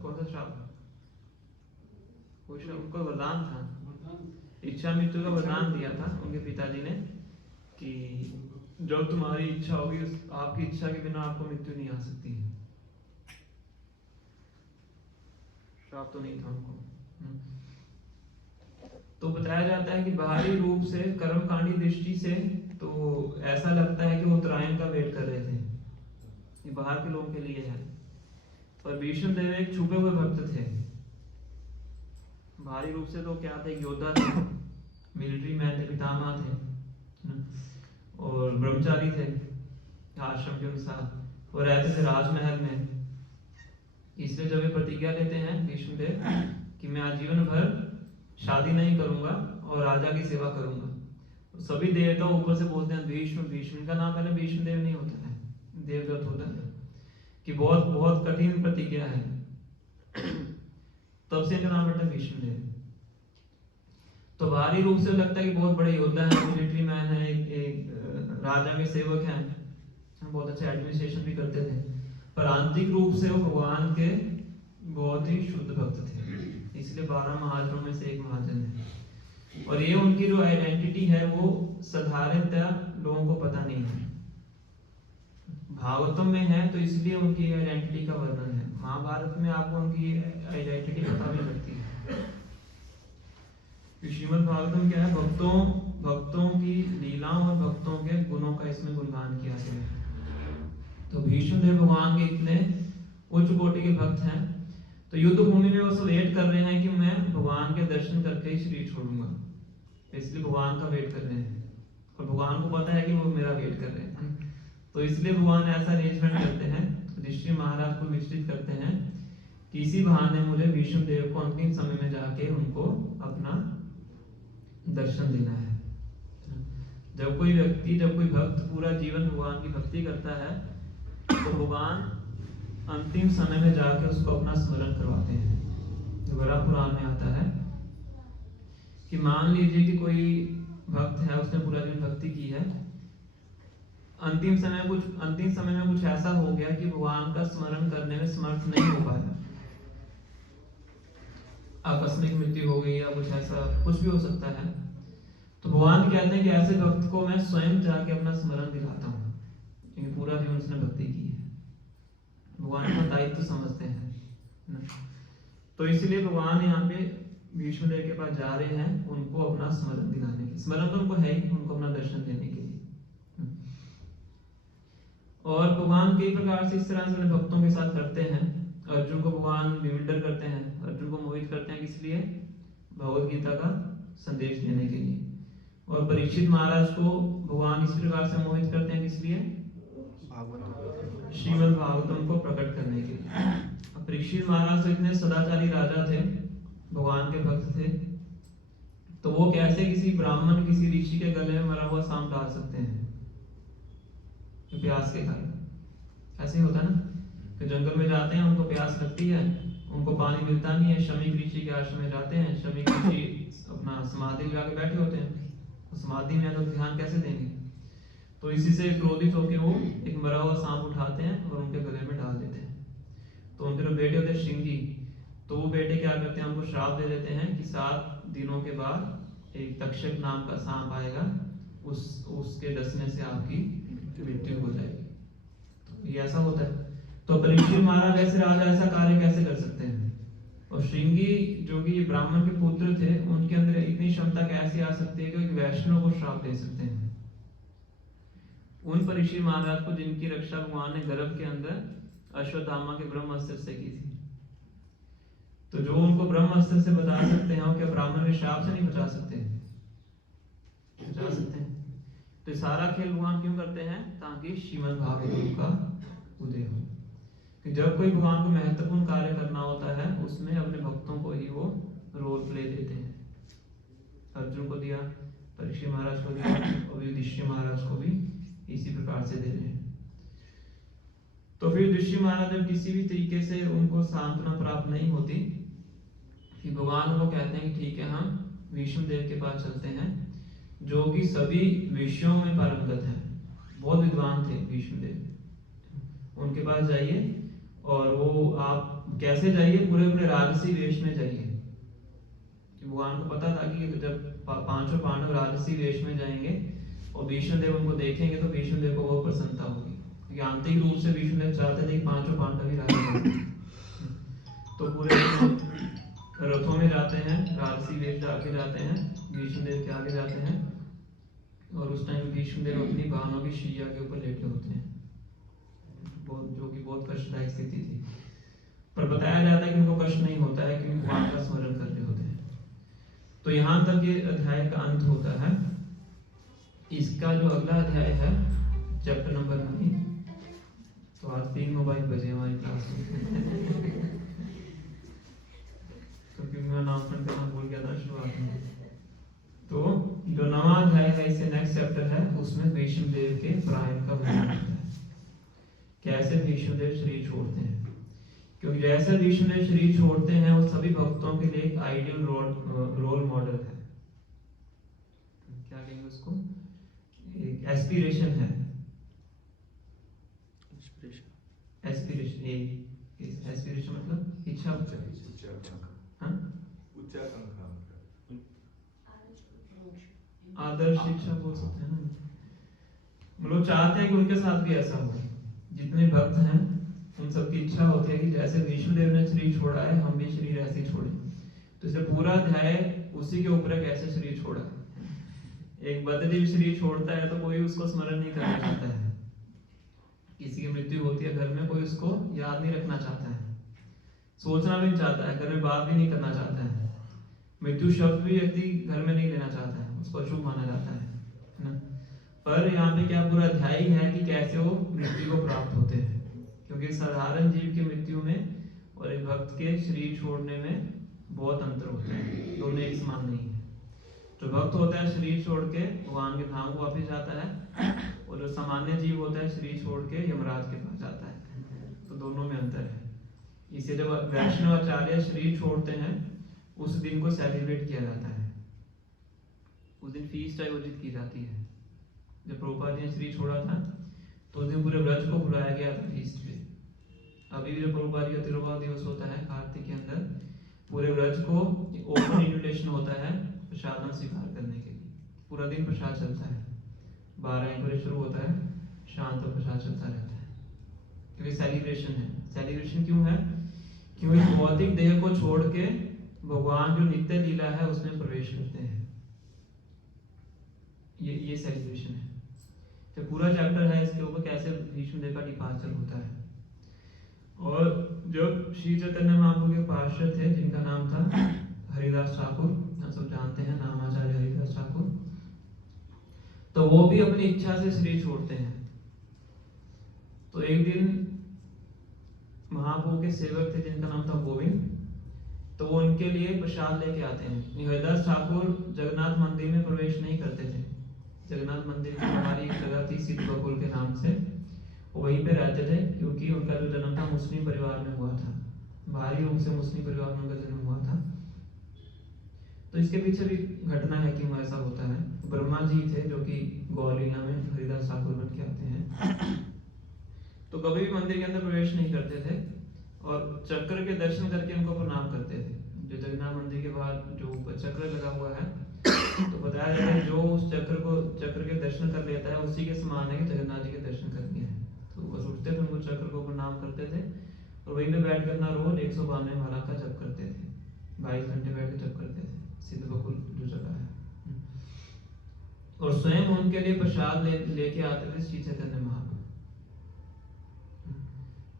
कौन सा श्राप? कोई श्राप? उनको वरदान था, इच्छा मृत्यु का वरदान दिया था उनके पिताजी ने कि जब तुम्हारी इच्छा होगी, आपकी इच्छा के बिना आपको मृत्यु नहीं आ सकती है। श्राप तो नहीं था उनको। तो बताया जाता है कि बाहरी रूप से कर्मकांडी दृष्टि से तो ऐसा लगता है कि वो उत्तरायण का वेट कर रहे थे, ये बाहर के लोगों के लिए है। पर भीष्म देव एक छुपे हुए भक्त थे। बाहरी रूप से तो क्या थे? योद्धा थे, मिलिट्री मैन थे, पितामह थे और ब्रह्मचारी थे आश्रम के अनुसार, और रहते थे राजमहल में। इसलिए जब वे प्रतिज्ञा लेते हैं भीष्म देव कि मैं आजीवन भर शादी नहीं करूंगा और राजा की सेवा करूंगा, तो सभी देवता ऊपर से बोलते हैं भीष्म भीष्म। का नाम पहले भीष्म देव नहीं होता है, देवदत्त होता है, कि बहुत बहुत कठिन प्रतिज्ञा है। तब से इनका नाम पड़ता है भीष्म देव। तो बाहरी रूप से लगता है कि बहुत बड़े योद्धा है, मिलिट्री मैन है, एक राजा के सेवक हैं, बहुत अच्छे एडमिनिस्ट्रेशन भी करते थे। पर आंतरिक रूप से वो भगवान के बहुत ही शुद्ध भक्त थे। इसलिए 12 महाजनों में से एक महाजन है। और ये उनकी जो आइडेंटिटी है वो साधारणतया लोगों को पता नहीं है। भागवतम में है तो इसलिए उनकी आइडेंटिटी का वर्णन है। महाभारत में आपको उनकी आइडेंटिटी पता भी लगती है। श्रीमद् भागवतम क्या है? भक्तों की लीलाओं और भक्तों के गुणों का इसमें गुणगान किया गया है। तो भीष्म देव भगवान के इतने उच्च कोटि के भक्त हैं, तो युद्ध भूमि में वो सब वेट कर रहे हैं कि मैं भगवान के दर्शन करके ही शरीर छोड़ूंगा, इसलिए भगवान का वेट कर रहे हैं। और भगवान को पता है कि वो मेरा वेट कर रहे हैं, तो इसलिए भगवान ऐसा अरेंजमेंट करते हैं, ऋषि महाराज को विचलित करते हैं कि इसी बहाने मुझे भीष्म देव को अंतिम समय में जाके उनको अपना दर्शन देना है। जब कोई भक्त पूरा जीवन भगवान की भक्ति करता है तो भगवान अंतिम समय में जाके उसको अपना स्मरण करवाते हैं। जो बड़ा पुराण में आता है कि मान लीजिए कि कोई भक्त है, उसने पूरा जीवन भक्ति की है, अंतिम समय में कुछ ऐसा हो गया कि भगवान का स्मरण करने में समर्थ नहीं हो पाया, आकस्मिक मृत्यु हो गई या कुछ ऐसा, कुछ भी हो सकता है। तो भगवान कहते हैं कि ऐसे भक्त को मैं स्वयं जाके अपना स्मरण दिलाता हूँ, क्योंकि पूरा जीवन उसने भक्ति की है। भगवान का दायित्व समझते हैं ना? तो इसलिए भगवान यहाँ पे भीष्म देव के पास जा रहे हैं उनको अपना स्मरण दिलाने के। स्मरण तो उनको है ही, उनको अपना दर्शन देने के लिए। और भगवान कई प्रकार से इस तरह से अपने भक्तों के साथ करते हैं। अर्जुन को भगवान विविंडर करते हैं, अर्जुन को मोहित करते हैं, किस लिए? भगवत गीता का संदेश देने के लिए। और परीक्षित महाराज को भगवान इस प्रकार से मोहित करते हैं, किस लिए? श्रीमद् भागवतम को प्रकट करने के लिए। परीक्षित महाराज तो इतने सदाचारी राजा थे, भगवान के भक्त थे, तो वो कैसे किसी ब्राह्मण, किसी ऋषि के गले में मरा हुआ सांप डाल सकते हैं प्यास के कारण? ऐसे ही होता ना कि जंगल में जाते हैं, उनको प्यास लगती है, उनको पानी मिलता नहीं है, शमीक ऋषि के आश्रम में जाते हैं, शमीक ऋषि अपना समाधि लगा के बैठे होते हैं, तो समाधि में तो ध्यान कैसे देंगे? तो इसी से क्रोधित होकर वो एक मरा हुआ सांप उठाते हैं और उनके गले में डाल देते हैं। तो उनके जो बेटे होते हैं श्रृंगी, तो वो बेटे क्या करते हैं, उनको श्राप दे देते हैं कि 7 दिनों के बाद एक तक्षक नाम का सांप आएगा, उसके डसने से आपकी मृत्यु हो जाएगी। तो ये ऐसा होता है। तो परीक्षित महाराज ऐसे राजा ऐसा कार्य कैसे कर सकते हैं? और श्रृंगी जो कि ब्राह्मण के पुत्र थे, उनके अंदर इतनी क्षमता कैसे आ सकती है कि एक वैष्णव को श्राप दे सकते हैं? उन परीक्षित महाराज को जिनकी रक्षा भगवान ने गर्भ के अंदर अश्वत्थामा के ब्रह्म अस्त्र से की थी, तो जो उनको ब्रह्म अस्त्र से बचा सकते हैं, वो क्या ब्राह्मण के श्राप से नहीं बचा सकते? बचा सकते हैं। तो सारा खेल भगवान क्यों करते हैं? ताकि श्रीमद् भागवत का उदय हो। कि जब कोई भगवान को महत्वपूर्ण कार्य करना होता है, उसमें अपने भक्तों को ही वो रोल प्ले देते हैं। अर्जुन को दिया, परीक्षित महाराज को दिया, और युधिष्ठिर महाराज को भी इसी प्रकार से दे रहे हैं। तो फिर युधिष्ठिर महाराज जब किसी भी तरीके से उनको सांत्वना प्राप्त नहीं होती, फिर भगवान को कहते हैं कि ठीक है, हम विष्णु देव के पास चलते हैं, जो कि सभी विषयों में पारंगत हैं, बहुत विद्वान थे विष्णु देव। उनके पास जाइए, और वो आप कैसे जाइए? पूरे पूरे राजसी वेश में जाइए। भगवान को पता था कि जब 5 पांडव राजसी वेश में जाएंगे और विष्णु देव उनको देखेंगे, तो विष्णु देव को बहुत प्रसन्नता होगी, क्योंकि आंतरिक रूप से विष्णु देव चाहते थे कि 5 पांडव ही राजा। तो पूरे रथों में जाते हैं, राजसी वेश जाके जाते हैं, विष्णु देव के आगे जाते हैं, और उस टाइम विष्णु देव अपनी बहनों की शैया के ऊपर लेटे होते हैं, जो कि बहुत कष्टदायक स्थिति थी। पर बताया जाता है कि उनको कष्ट नहीं होता है, क्योंकि भगवान का स्मरण कर रहे होते हैं। तो यहाँ तक ये अध्याय का अंत होता है। इसका जो अगला अध्याय है, चैप्टर नंबर 9, तो आज 3 मोबाइल बजे हमारी क्लास में क्योंकि मैं अनाउंसमेंट करना भूल गया था शुरुआत में। तो जो 9वां अध्याय है, इससे नेक्स्ट चैप्टर है, उसमें वैष्णव देव के प्रायण का वर्णन होता है, कैसे वैष्णव देव शरीर छोड़ते हैं। क्योंकि जैसे वैष्णव देव शरीर छोड़ते हैं, वो सभी भक्तों के लिए एक आइडियल रोल मॉडल है। क्या कहेंगे उसको? एक एस्पिरेशन है। एस्पिरेशन मतलब इच्छा। हाँ? आदर्श शिक्षा बोल सकते हैं ना। मतलब चाहते हैं कि उनके साथ भी ऐसा हो। जितने भक्त हैं उन सबकी इच्छा होती है कि जैसे विष्णुदेव ने शरीर छोड़ा है, हम भी शरीर ऐसे ही छोड़े। तो इसलिए पूरा अध्याय उसी के ऊपर है, कैसे शरीर छोड़ा। एक बद्धजीव शरीर छोड़ता है तो कोई उसको स्मरण नहीं करना चाहता है। किसी की मृत्यु होती है घर में, कोई उसको याद नहीं रखना चाहता है, सोचना भी नहीं चाहता है, घर में बात भी नहीं करना चाहता है। मृत्यु शब्द भी व्यक्ति घर में नहीं लेना चाहता है, उसको अशुभ माना जाता है ना। पर यहाँ पे क्या पूरा अध्याय है कि कैसे वो मृत्यु को प्राप्त होते हैं। क्योंकि साधारण जीव की मृत्यु में और एक भक्त के शरीर छोड़ने में बहुत अंतर होता है, दोनों एक समान नहीं है। जो भक्त होता है शरीर छोड़ के भगवान के धाम को वापस जाता है, और जो सामान्य जीव होता है शरीर छोड़ के यमराज के पास जाता है। तो दोनों में अंतर है। इसे जब वैष्णव आचार्य शरीर छोड़ते हैं, उस दिन को सेलिब्रेट किया जाता है। उस दिन फीस्ट आयोजित की जाती है। जब प्रभुपाद जी ने शरीर छोड़ा था, तो उस दिन पूरे ब्रज को बुलाया गया था फीस्ट पे। अभी भी जब प्रभुपाद जी का तिरुभाव दिवस होता है कार्तिक के अंदर, पूरे ब्रज को ओपन इन्विटेशन होता है प्रसाद स्वीकार करने के लिए। पूरा दिन प्रसाद चलता है, 12 बजे शुरू होता है, शाम तक प्रसाद चलता रहता है, क्योंकि सेलिब्रेशन है। सेलिब्रेशन क्यों है? क्योंकि भौतिक देह को छोड़ के भगवान जो नित्य लीला है उसमें प्रवेश करते हैं। ये सेलिब्रेशन है। तो पूरा चैप्टर है इसके ऊपर, कैसे विष्णु देव का डिपार्चर होता है। और जब श्री चैतन्य महाप्रभु के पार्षद थे, जिनका नाम था हरिदास ठाकुर, आप सब जानते हैं नामाचार्य हरिदास ठाकुर, तो वो भी अपनी इच्छा से शरीर छोड़ते हैं। तो एक दिन महाप्रभु के सेवक थे जिनका नाम था गोविंद, तो वो उनके लिए प्रसाद लेके आते हैं। हरिदास ठाकुर जगन्नाथ मंदिर में प्रवेश नहीं करते थे। जगन्नाथ मंदिर की हमारी एक जगह थी सिद्ध बकुल के नाम से, वहीं पे रहते थे, क्योंकि उनका जो जन्म था मुस्लिम परिवार में हुआ था। बाहरी रूप से मुस्लिम परिवार में उनका जन्म हुआ था। तो इसके पीछे भी घटना है क्यों ऐसा होता है। ब्रह्मा जी थे जो कि गौलीला में हरिदास ठाकुर बन के आते हैं, तो कभी भी मंदिर के अंदर प्रवेश नहीं करते थे और चक्र के दर्शन करके उनको प्रणाम करते थे। जो जगन्नाथ मंदिर के बाद जो ऊपर चक्र लगा हुआ है, तो बताया जाता है जो उस चक्र के दर्शन कर लेता है उसी के समान है कि जगन्नाथ जी के दर्शन कर लिए हैं। तो बस उठते थे, उनको चक्र को प्रणाम करते थे और वहीं पे बैठ कर अपना रोज 192 माला का जप करते थे। 22 घंटे बैठ के जप करते थे, सिद्ध बकुल जो जगह है। और स्वयं उनके लिए प्रसाद लेके आते थे श्री चैतन्य महाप्रभु।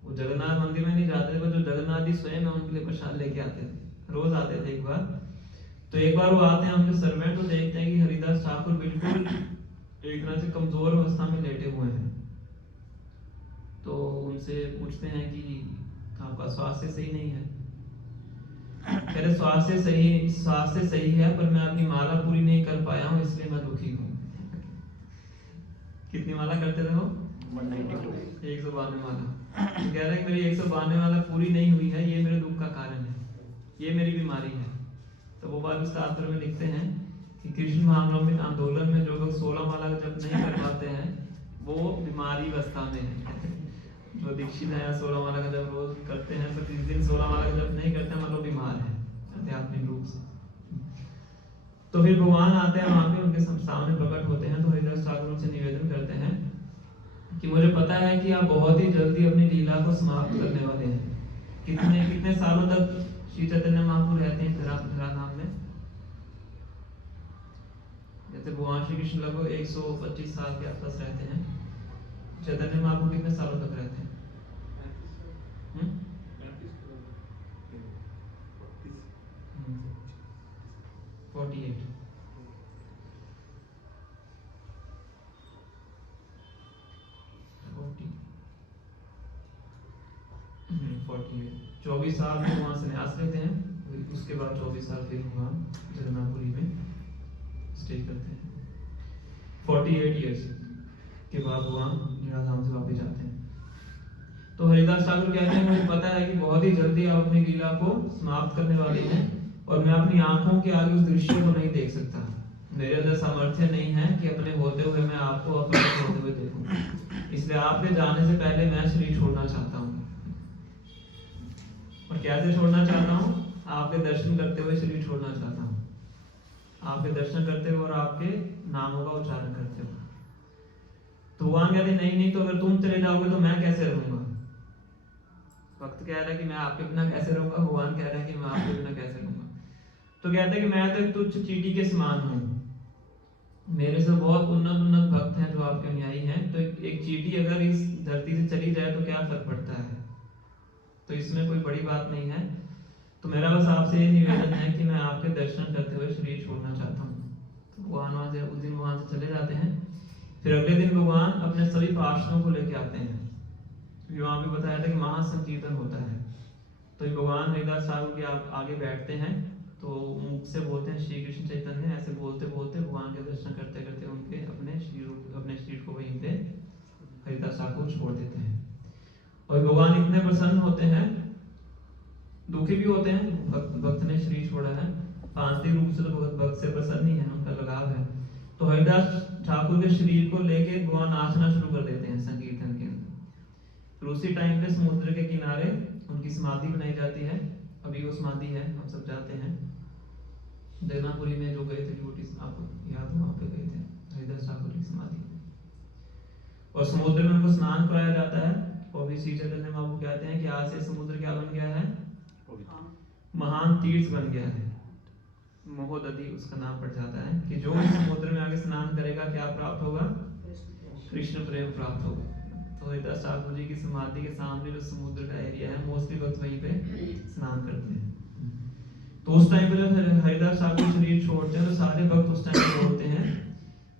वो जगन्नाथ मंदिर में नहीं जाते थे, पर जो जगन्नाथ जी स्वयं है उनके लिए प्रसाद लेके आते थे, रोज आते थे। एक बार वो आते हैं उनके सर्वेंट, तो देखते हैं कि हरिदास ठाकुर बिल्कुल एक तरह से कमजोर अवस्था में लेटे हुए हैं। तो उनसे पूछते हैं कि आपका स्वास्थ्य सही नहीं है। कह रहे स्वास्थ्य सही है, पर मैं अपनी माला पूरी नहीं कर पाया हूँ, इसलिए मैं दुखी हूँ। कितनी माला करते थे वो? 192 माला। तो कह रहे हैं मेरी 192 माला पूरी नहीं हुई है, ये मेरे दुख का कारण है, ये मेरी बीमारी है। तो वो बात शास्त्र में लिखते हैं कि कृष्ण महानवमी आंदोलन में जो लोग 16 माला जब नहीं कर पाते हैं वो बीमारी अवस्था में है। जो दीक्षित है 16 माला का जब रोज करते हैं, तो 30 दिन 16 माला का जब नहीं करते हैं, मतलब बीमार है आध्यात्मिक रूप से। तो फिर भगवान आते हैं वहां पे, उनके सामने प्रकट होते हैं। तो हरिदास ठाकुर उनसे निवेदन करते हैं कि मुझे पता है कि आप बहुत ही जल्दी अपनी लीला को समाप्त करने वाले हैं। कितने सालों तक श्री चैतन्य महाप्रभु रहते हैं धरा धाम में? जैसे भगवान श्री कृष्ण लगभग 125 साल के आसपास रहते हैं। चैतन्य महाप्रभु कितने सालों तक रहते हैं? 48। है 24 साल में वहां संन्यास लेते हैं, उसके बाद 24 साल फिर वहां जगन्नाथपुरी में स्टे करते हैं। 48 इयर्स के बाद वहां लीलाधाम से वापस जाते हैं। तो हरिदास ठाकुर कहते हैं मुझे पता है कि बहुत ही जल्दी आप अपनी लीला को समाप्त करने वाले हैं और मैं अपनी आंखों के आगे उस दृश्य को नहीं देख सकता। मेरे अंदर सामर्थ्य नहीं है कि अपने होते हुए मैं आपको अपने होते हुए देखूं, इसलिए आपके जाने से पहले मैं शरीर छोड़ना चाहता हूँ। और कैसे छोड़ना चाहता हूँ? आपके दर्शन करते हुए शरीर छोड़ना चाहता हूँ, आपके दर्शन करते हुए और आपके नामों का उच्चारण करते हुए। तो भगवान कहते नहीं, तो अगर तुम चले जाओगे तो मैं कैसे रहूंगा? भक्त कह रहा है कि मैं आपके बिना कैसे रहूंगा, भगवान कह रहा है कि मैं आपके बिना कैसे रहूंगा। तो कहते हैं कि मैं तो एक तुच्छ चींटी के समान हूँ, मेरे से बहुत उन्नत भक्त हैं जो आपके अनुयायी हैं। तो एक चींटी अगर इस धरती से चली जाए तो क्या फर्क पड़ता है? तो इसमें कोई बड़ी बात नहीं है। तो मेरा बस आपसे ये निवेदन है कि मैं आपके दर्शन करते हुए शरीर छोड़ना चाहता हूँ। तो भगवान वहां से उस दिन वहां से चले जाते हैं। फिर अगले दिन भगवान अपने सभी पार्षदों को लेके आते हैं। वहां पे बताया था कि महासंकीर्तन होता है। तो भगवान हरिदास ठाकुर के आगे बैठते हैं, तो मुख से बोलते हैं श्री कृष्ण चैतन्य। ऐसे बोलते बोलते भगवान के दर्शन करते करते उनके अपने शरीर को वहीं पे हरिदास ठाकुर छोड़ देते हैं। और भगवान इतने प्रसन्न होते हैं, दुखी भी होते हैं, भक्त ने शरीर छोड़ा है। आंतरिक रूप से तो भक्त से प्रसन्न ही है, उनका लगाव है। तो हरिदास ठाकुर के शरीर को लेके भगवान नाचना शुरू कर देते हैं संकीर्तन के अंदर। फिर उसी टाइम पे समुद्र के किनारे उनकी समाधि बनाई जाती है। अभी वो समाधि है, हम सब जाते हैं जगन्नाथपुरी में जो गए थे डिवोटीज, आपको याद हो, वहां पे गए थे हरिदास ठाकुर की समाधि। और समुद्र में उनको स्नान कराया जाता है। और भी श्री चैतन्य महाप्रभु कहते हैं कि आज से समुद्र क्या बन गया है? महान तीर्थ बन गया है। महोदधि उसका नाम पड़ जाता है कि जो इस समुद्र में आगे स्नान करेगा क्या प्राप्त होगा? कृष्ण प्रेम प्राप्त होगा। तो हरिदास ठाकुर जी की समाधि के सामने जो समुद्र का एरिया है, मोस्टली भक्त वहीं पे स्नान करते हैं। तो उस टाइम पे जब हरिदास ठाकुर शरीर छोड़ते हैं तो सारे भक्त उस टाइम पे बोलते हैं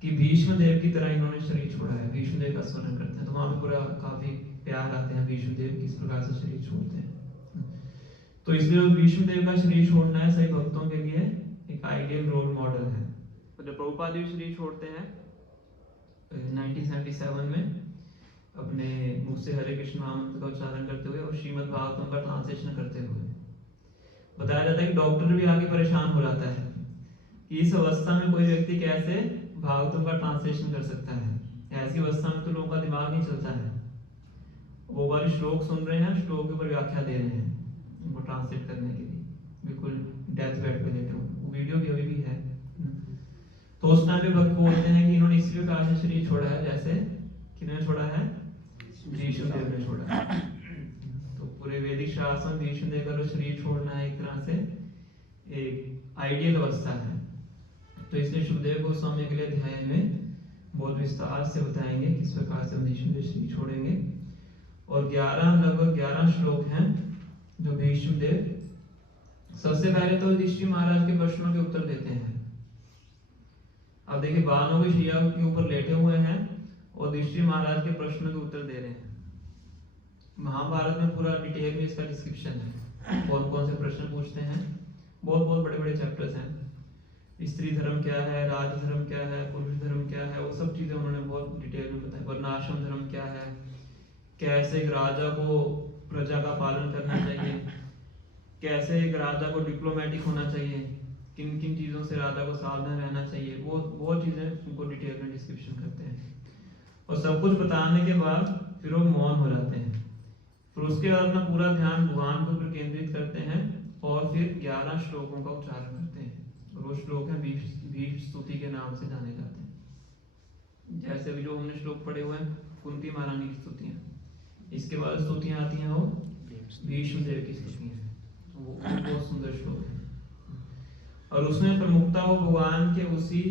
कि भीष्म देव की तरह इन्होंने शरीर छोड़ा है, भीष्म देव का स्मरण करते हैं। तो वहां पे पूरा काफी प्यार आते हैं भीष्म देव किस प्रकार से शरीर छोड़ते हैं। तो इसलिए भीष्म देव का शरीर छोड़ना है सही भक्तों के लिए एक आइडियल रोल मॉडल है। तो जब प्रभुपाद जी शरीर छोड़ते हैं 1977 में, अपने मुख से हरे कृष्ण महामंत्र का उच्चारण करते हुए और श्रीमद् भागवतम का ट्रांसलेशन करते हुए, बताया जाता है कि डॉक्टर भी आगे परेशान हो जाता है इस अवस्था में कोई व्यक्ति कैसे भागवतों का ट्रांसलेशन कर सकता है? ऐसी अवस्था में तो लोगों का दिमाग नहीं चलता है। वो बार श्लोक सुन रहे हैं, श्लोक के ऊपर व्याख्या दे रहे हैं उनको ट्रांसलेट करने के लिए, बिल्कुल डेथ बेड पे लेटे हुए। वो वीडियो भी अभी भी है। तो उस टाइम पे भक्त बोलते हैं कि इन्होंने इसी प्रकार से शरीर छोड़ा है जैसे किन्होंने छोड़ा है, भीष्मदेव ने छोड़ा है। तो पूरे वैदिक शास्त्र में भीष्मदेव का जो शरीर छोड़ना है एक तरह से एक आइडियल अवस्था है। तो इसलिए सुखदेव गोस्वामी अगले अध्याय में बहुत विस्तार से बताएंगे किस प्रकार से भीष्मदेव शरीर छोड़ेंगे। और लगभग 11 श्लोक हैं जो भीष्मदेव सबसे पहले तो युधिष्ठिर महाराज के प्रश्नों के उत्तर देते हैं। अब देखिए बानों की शैया के ऊपर लेटे हुए हैं और युधिष्ठिर महाराज के प्रश्नों के उत्तर दे रहे हैं। महाभारत में पूरा डिटेल में इसका डिस्क्रिप्शन है, कौन कौन से प्रश्न पूछते हैं। बहुत बहुत बड़े बड़े चैप्टर्स हैं। स्त्री धर्म क्या है, राज धर्म क्या है, पुरुष धर्म क्या है, वो सब चीजें उन्होंने बहुत डिटेल में बताई। वर्णाश्रम धर्म क्या है, कैसे एक राजा को प्रजा का पालन करना चाहिए, कैसे एक राजा को डिप्लोमेटिक होना चाहिए, किन किन चीजों से राजा को सावधान रहना चाहिए, वो चीजें उनको डिटेल में डिस्क्रिप्शन करते हैं। और सब कुछ बताने के बाद फिर वो मौन हो जाते हैं। फिर उसके बाद अपना पूरा ध्यान भगवान के ऊपर केंद्रित करते हैं और फिर 11 श्लोकों का उच्चारण करते हैं। और वो श्लोक हैं भीष्म स्तुति के नाम से जाने जाते हैं। जैसे भी जो हमने श्लोक पढ़े हुए हैं कुंती महारानी की स्तुतियां, इसके बाद स्तुतियां आती हैं वो भीष्मदेव की स्तुतियां, वो बहुत सुंदर श्लोक है। और उसमें प्रमुखता वो भगवान के उसी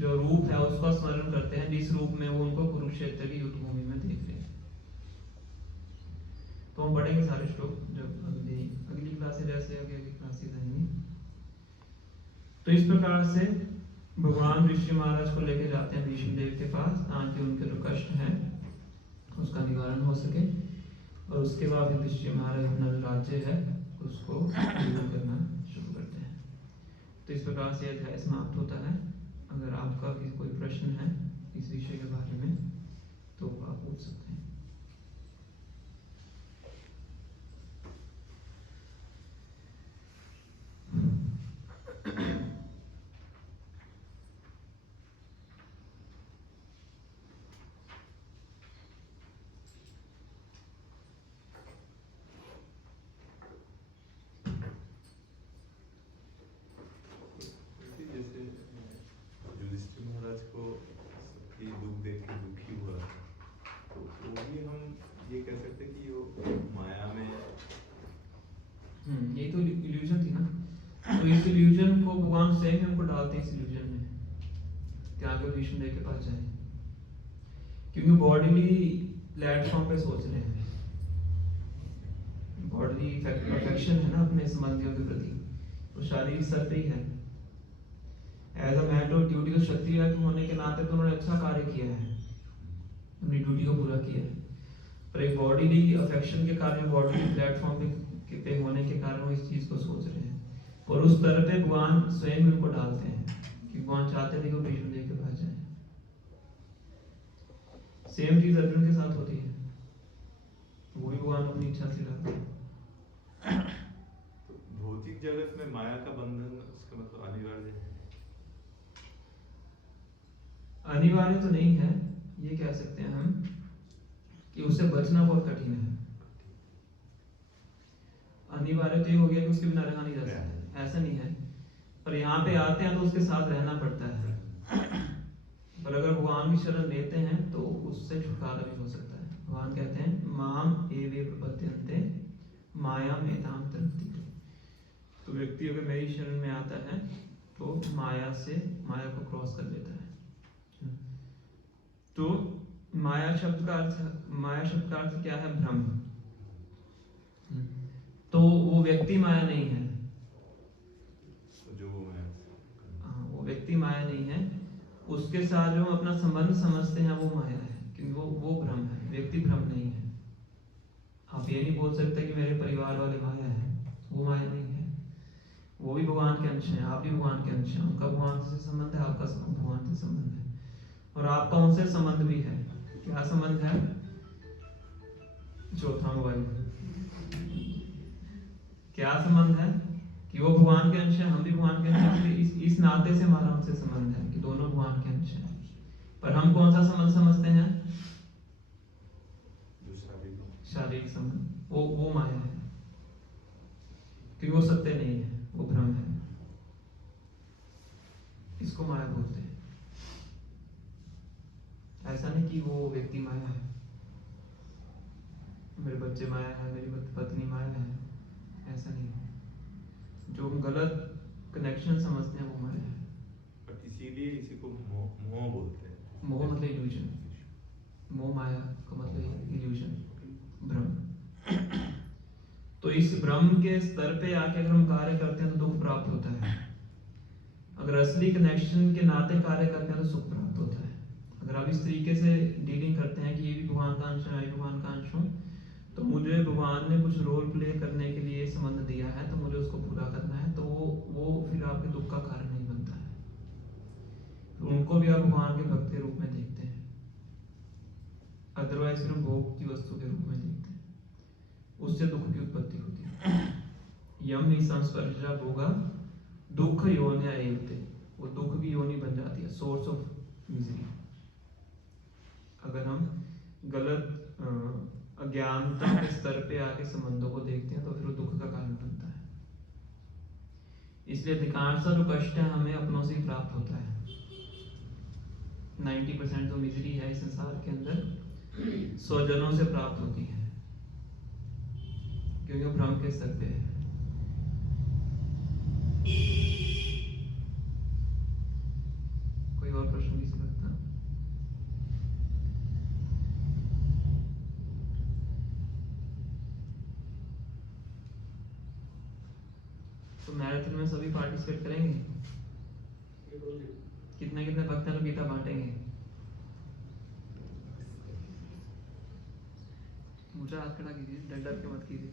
जो रूप है उसका स्मरण करते हैं जिस रूप में वो उनको कुरुक्षेत्र की युद्ध भूमि में देख रहे हैं। तो हम पढ़ेंगे सारे श्लोक जब अगली क्लासें जैसे अगली क्लासेस आएंगी। तो इस प्रकार से भगवान ऋषि महाराज को लेके जाते हैं भीष्मदेव के पास ताकि उनके जो कष्ट हैं उसका निवारण हो सके। और उसके बाद ऋषि महाराज अपना जो राज्य है उसको करना शुरू करते हैं। तो इस प्रकार से अध्याय समाप्त होता है। अगर आपका भी कोई प्रश्न है इस विषय के बारे में तो आप पूछ सकते हैं। जैसे युधिष्ठिर महाराज को सबकी दुख देख के दुखी हुआ, तो वो भी हम ये कह सकते कि वो माया में यही तो इल्यूजन थी ना। तो इस इल्यूजन को भगवान स्वयं हमको डालते हैं इस इल्यूजन में कि आगे भीष्मदेव के पास जाए, क्योंकि बॉडीली प्लेटफॉर्म पे सोच रहे हैं। बॉडीली अफेक्शन है ना अपने संबंधियों के प्रति, तो शारीरिक स्तर पे ही है। As a matter of duty तो क्षत्रिय होने के नाते तो उन्होंने अच्छा कार्य किया है, अपनी ड्यूटी को पूरा किया है। पर एक बॉडीली अफेक्शन के कारण, बॉडीली प्लेटफॉर्म पे होने के कारण वो इस चीज को सोच रहे हैं। और उस तरह पे भगवान स्वयं उनको डालते हैं कि भगवान चाहते थे कि वो भीष्मदेव के पास जाए। सेम चीज अर्जुन के साथ होती है, वो भी भगवान अपनी इच्छा से डालते हैं। भौतिक जगत में माया का बंधन उसका मतलब अनिवार्य है? अनिवार्य तो नहीं है, ये कह सकते हैं हम कि उससे बचना बहुत कठिन है। अनिवार्य तो ये हो गया कि उसके बिना रहा नहीं जा सकता, ऐसा नहीं है। पर यहाँ पे आते हैं तो उसके साथ रहना पड़ता है। पर अगर भगवान की शरण लेते हैं तो उससे छुटकारा भी हो सकता है। भगवान कहते हैं माम एवे प्रपद्यन्ते माया मेताम तरन्ति। तो व्यक्ति अगर मेरी शरण में आता है तो माया को क्रॉस कर लेता है। तो माया शब्द का अर्थ क्या है? भ्रम। तो वो व्यक्ति माया नहीं है, जो वो व्यक्ति माया नहीं है। उसके साथ जो हम अपना संबंध समझते हैं वो माया है, क्योंकि वो भ्रम है, व्यक्ति भ्रम नहीं है। आप ये नहीं बोल सकते कि मेरे परिवार वाले माया है, वो माया नहीं है। वो भी भगवान के अंश हैं, आप भी भगवान के अंश हैं। उनका भगवान से संबंध है, आपका भगवान से संबंध है, और आपका उनसे संबंध भी है। क्या संबंध है? चौथा मोबाइल क्या संबंध है कि वो भगवान के अंश हैं, हम भी भगवान के अंश हैं, इसलिए इस नाते से हमारा उनसे संबंध है कि दोनों भगवान के अंश हैं। पर हम कौन सा संबंध समझते हैं? जो शारीरिक संबंध, वो माया है, क्योंकि वो सत्य नहीं है, वो भ्रम है, इसको माया बोलते हैं। ऐसा नहीं कि वो व्यक्ति माया है, मेरे बच्चे माया है, मेरी पत्नी माया है, ऐसा नहीं है। जो हम गलत कनेक्शन समझते हैं वो माया है। बट इसीलिए इसी को मोह बोलते हैं। मोह मतलब इल्यूजन, मोह माया का मतलब इल्यूजन, भ्रम। तो इस भ्रम के स्तर पे आके अगर हम कार्य करते हैं तो दुख प्राप्त होता है। अगर असली कनेक्शन के नाते कार्य करते हैं तो सुख प्राप्त होता है। अगर आप इस तरीके से डीलिंग करते हैं कि ये भी भगवान का अंश है, मैं भी भगवान का अंश हूँ, तो मुझे भगवान ने कुछ रोल प्ले करने के लिए संबंध दिया है, तो मुझे उसको पूरा करना है, तो वो फिर आपके दुख का कारण नहीं बनता है। तो उनको भी आप भगवान के भक्त के रूप में देखते हैं, अदरवाइज फिर हम भोग की वस्तु के रूप में देखते हैं, उससे दुख की उत्पत्ति होती है। यम ही संस्पर्शा भोगा दुख योनि एवते, वो दुख की योनि बन जाती है, सोर्स ऑफ मिजरी। अगर हम गलत अज्ञानता के स्तर पे आके संबंधों को देखते हैं तो फिर वो दुख का कारण बनता है। इसलिए अधिकांश जो कष्ट है हमें अपनों से ही प्राप्त होता है। 90% जो मिजरी है इस संसार के अंदर स्वजनों से प्राप्त होती है, क्योंकि वो भ्रम के स्तर पे है। कोई और प्रश्न किसी का था? तो मैराथन में सभी पार्टिसिपेट करेंगे? कितने कितने भक्त हैं, गीता बांटेंगे? मुझे हाथ खड़ा कीजिए, डर डर के मत कीजिए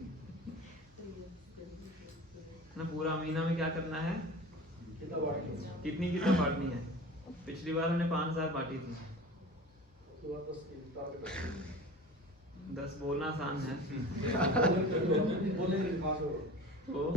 ना। पूरा महीना में क्या करना है? कितनी गीता बांटनी है? पिछली बार हमने 5000 बांटी थी। 10 बोलना आसान है तो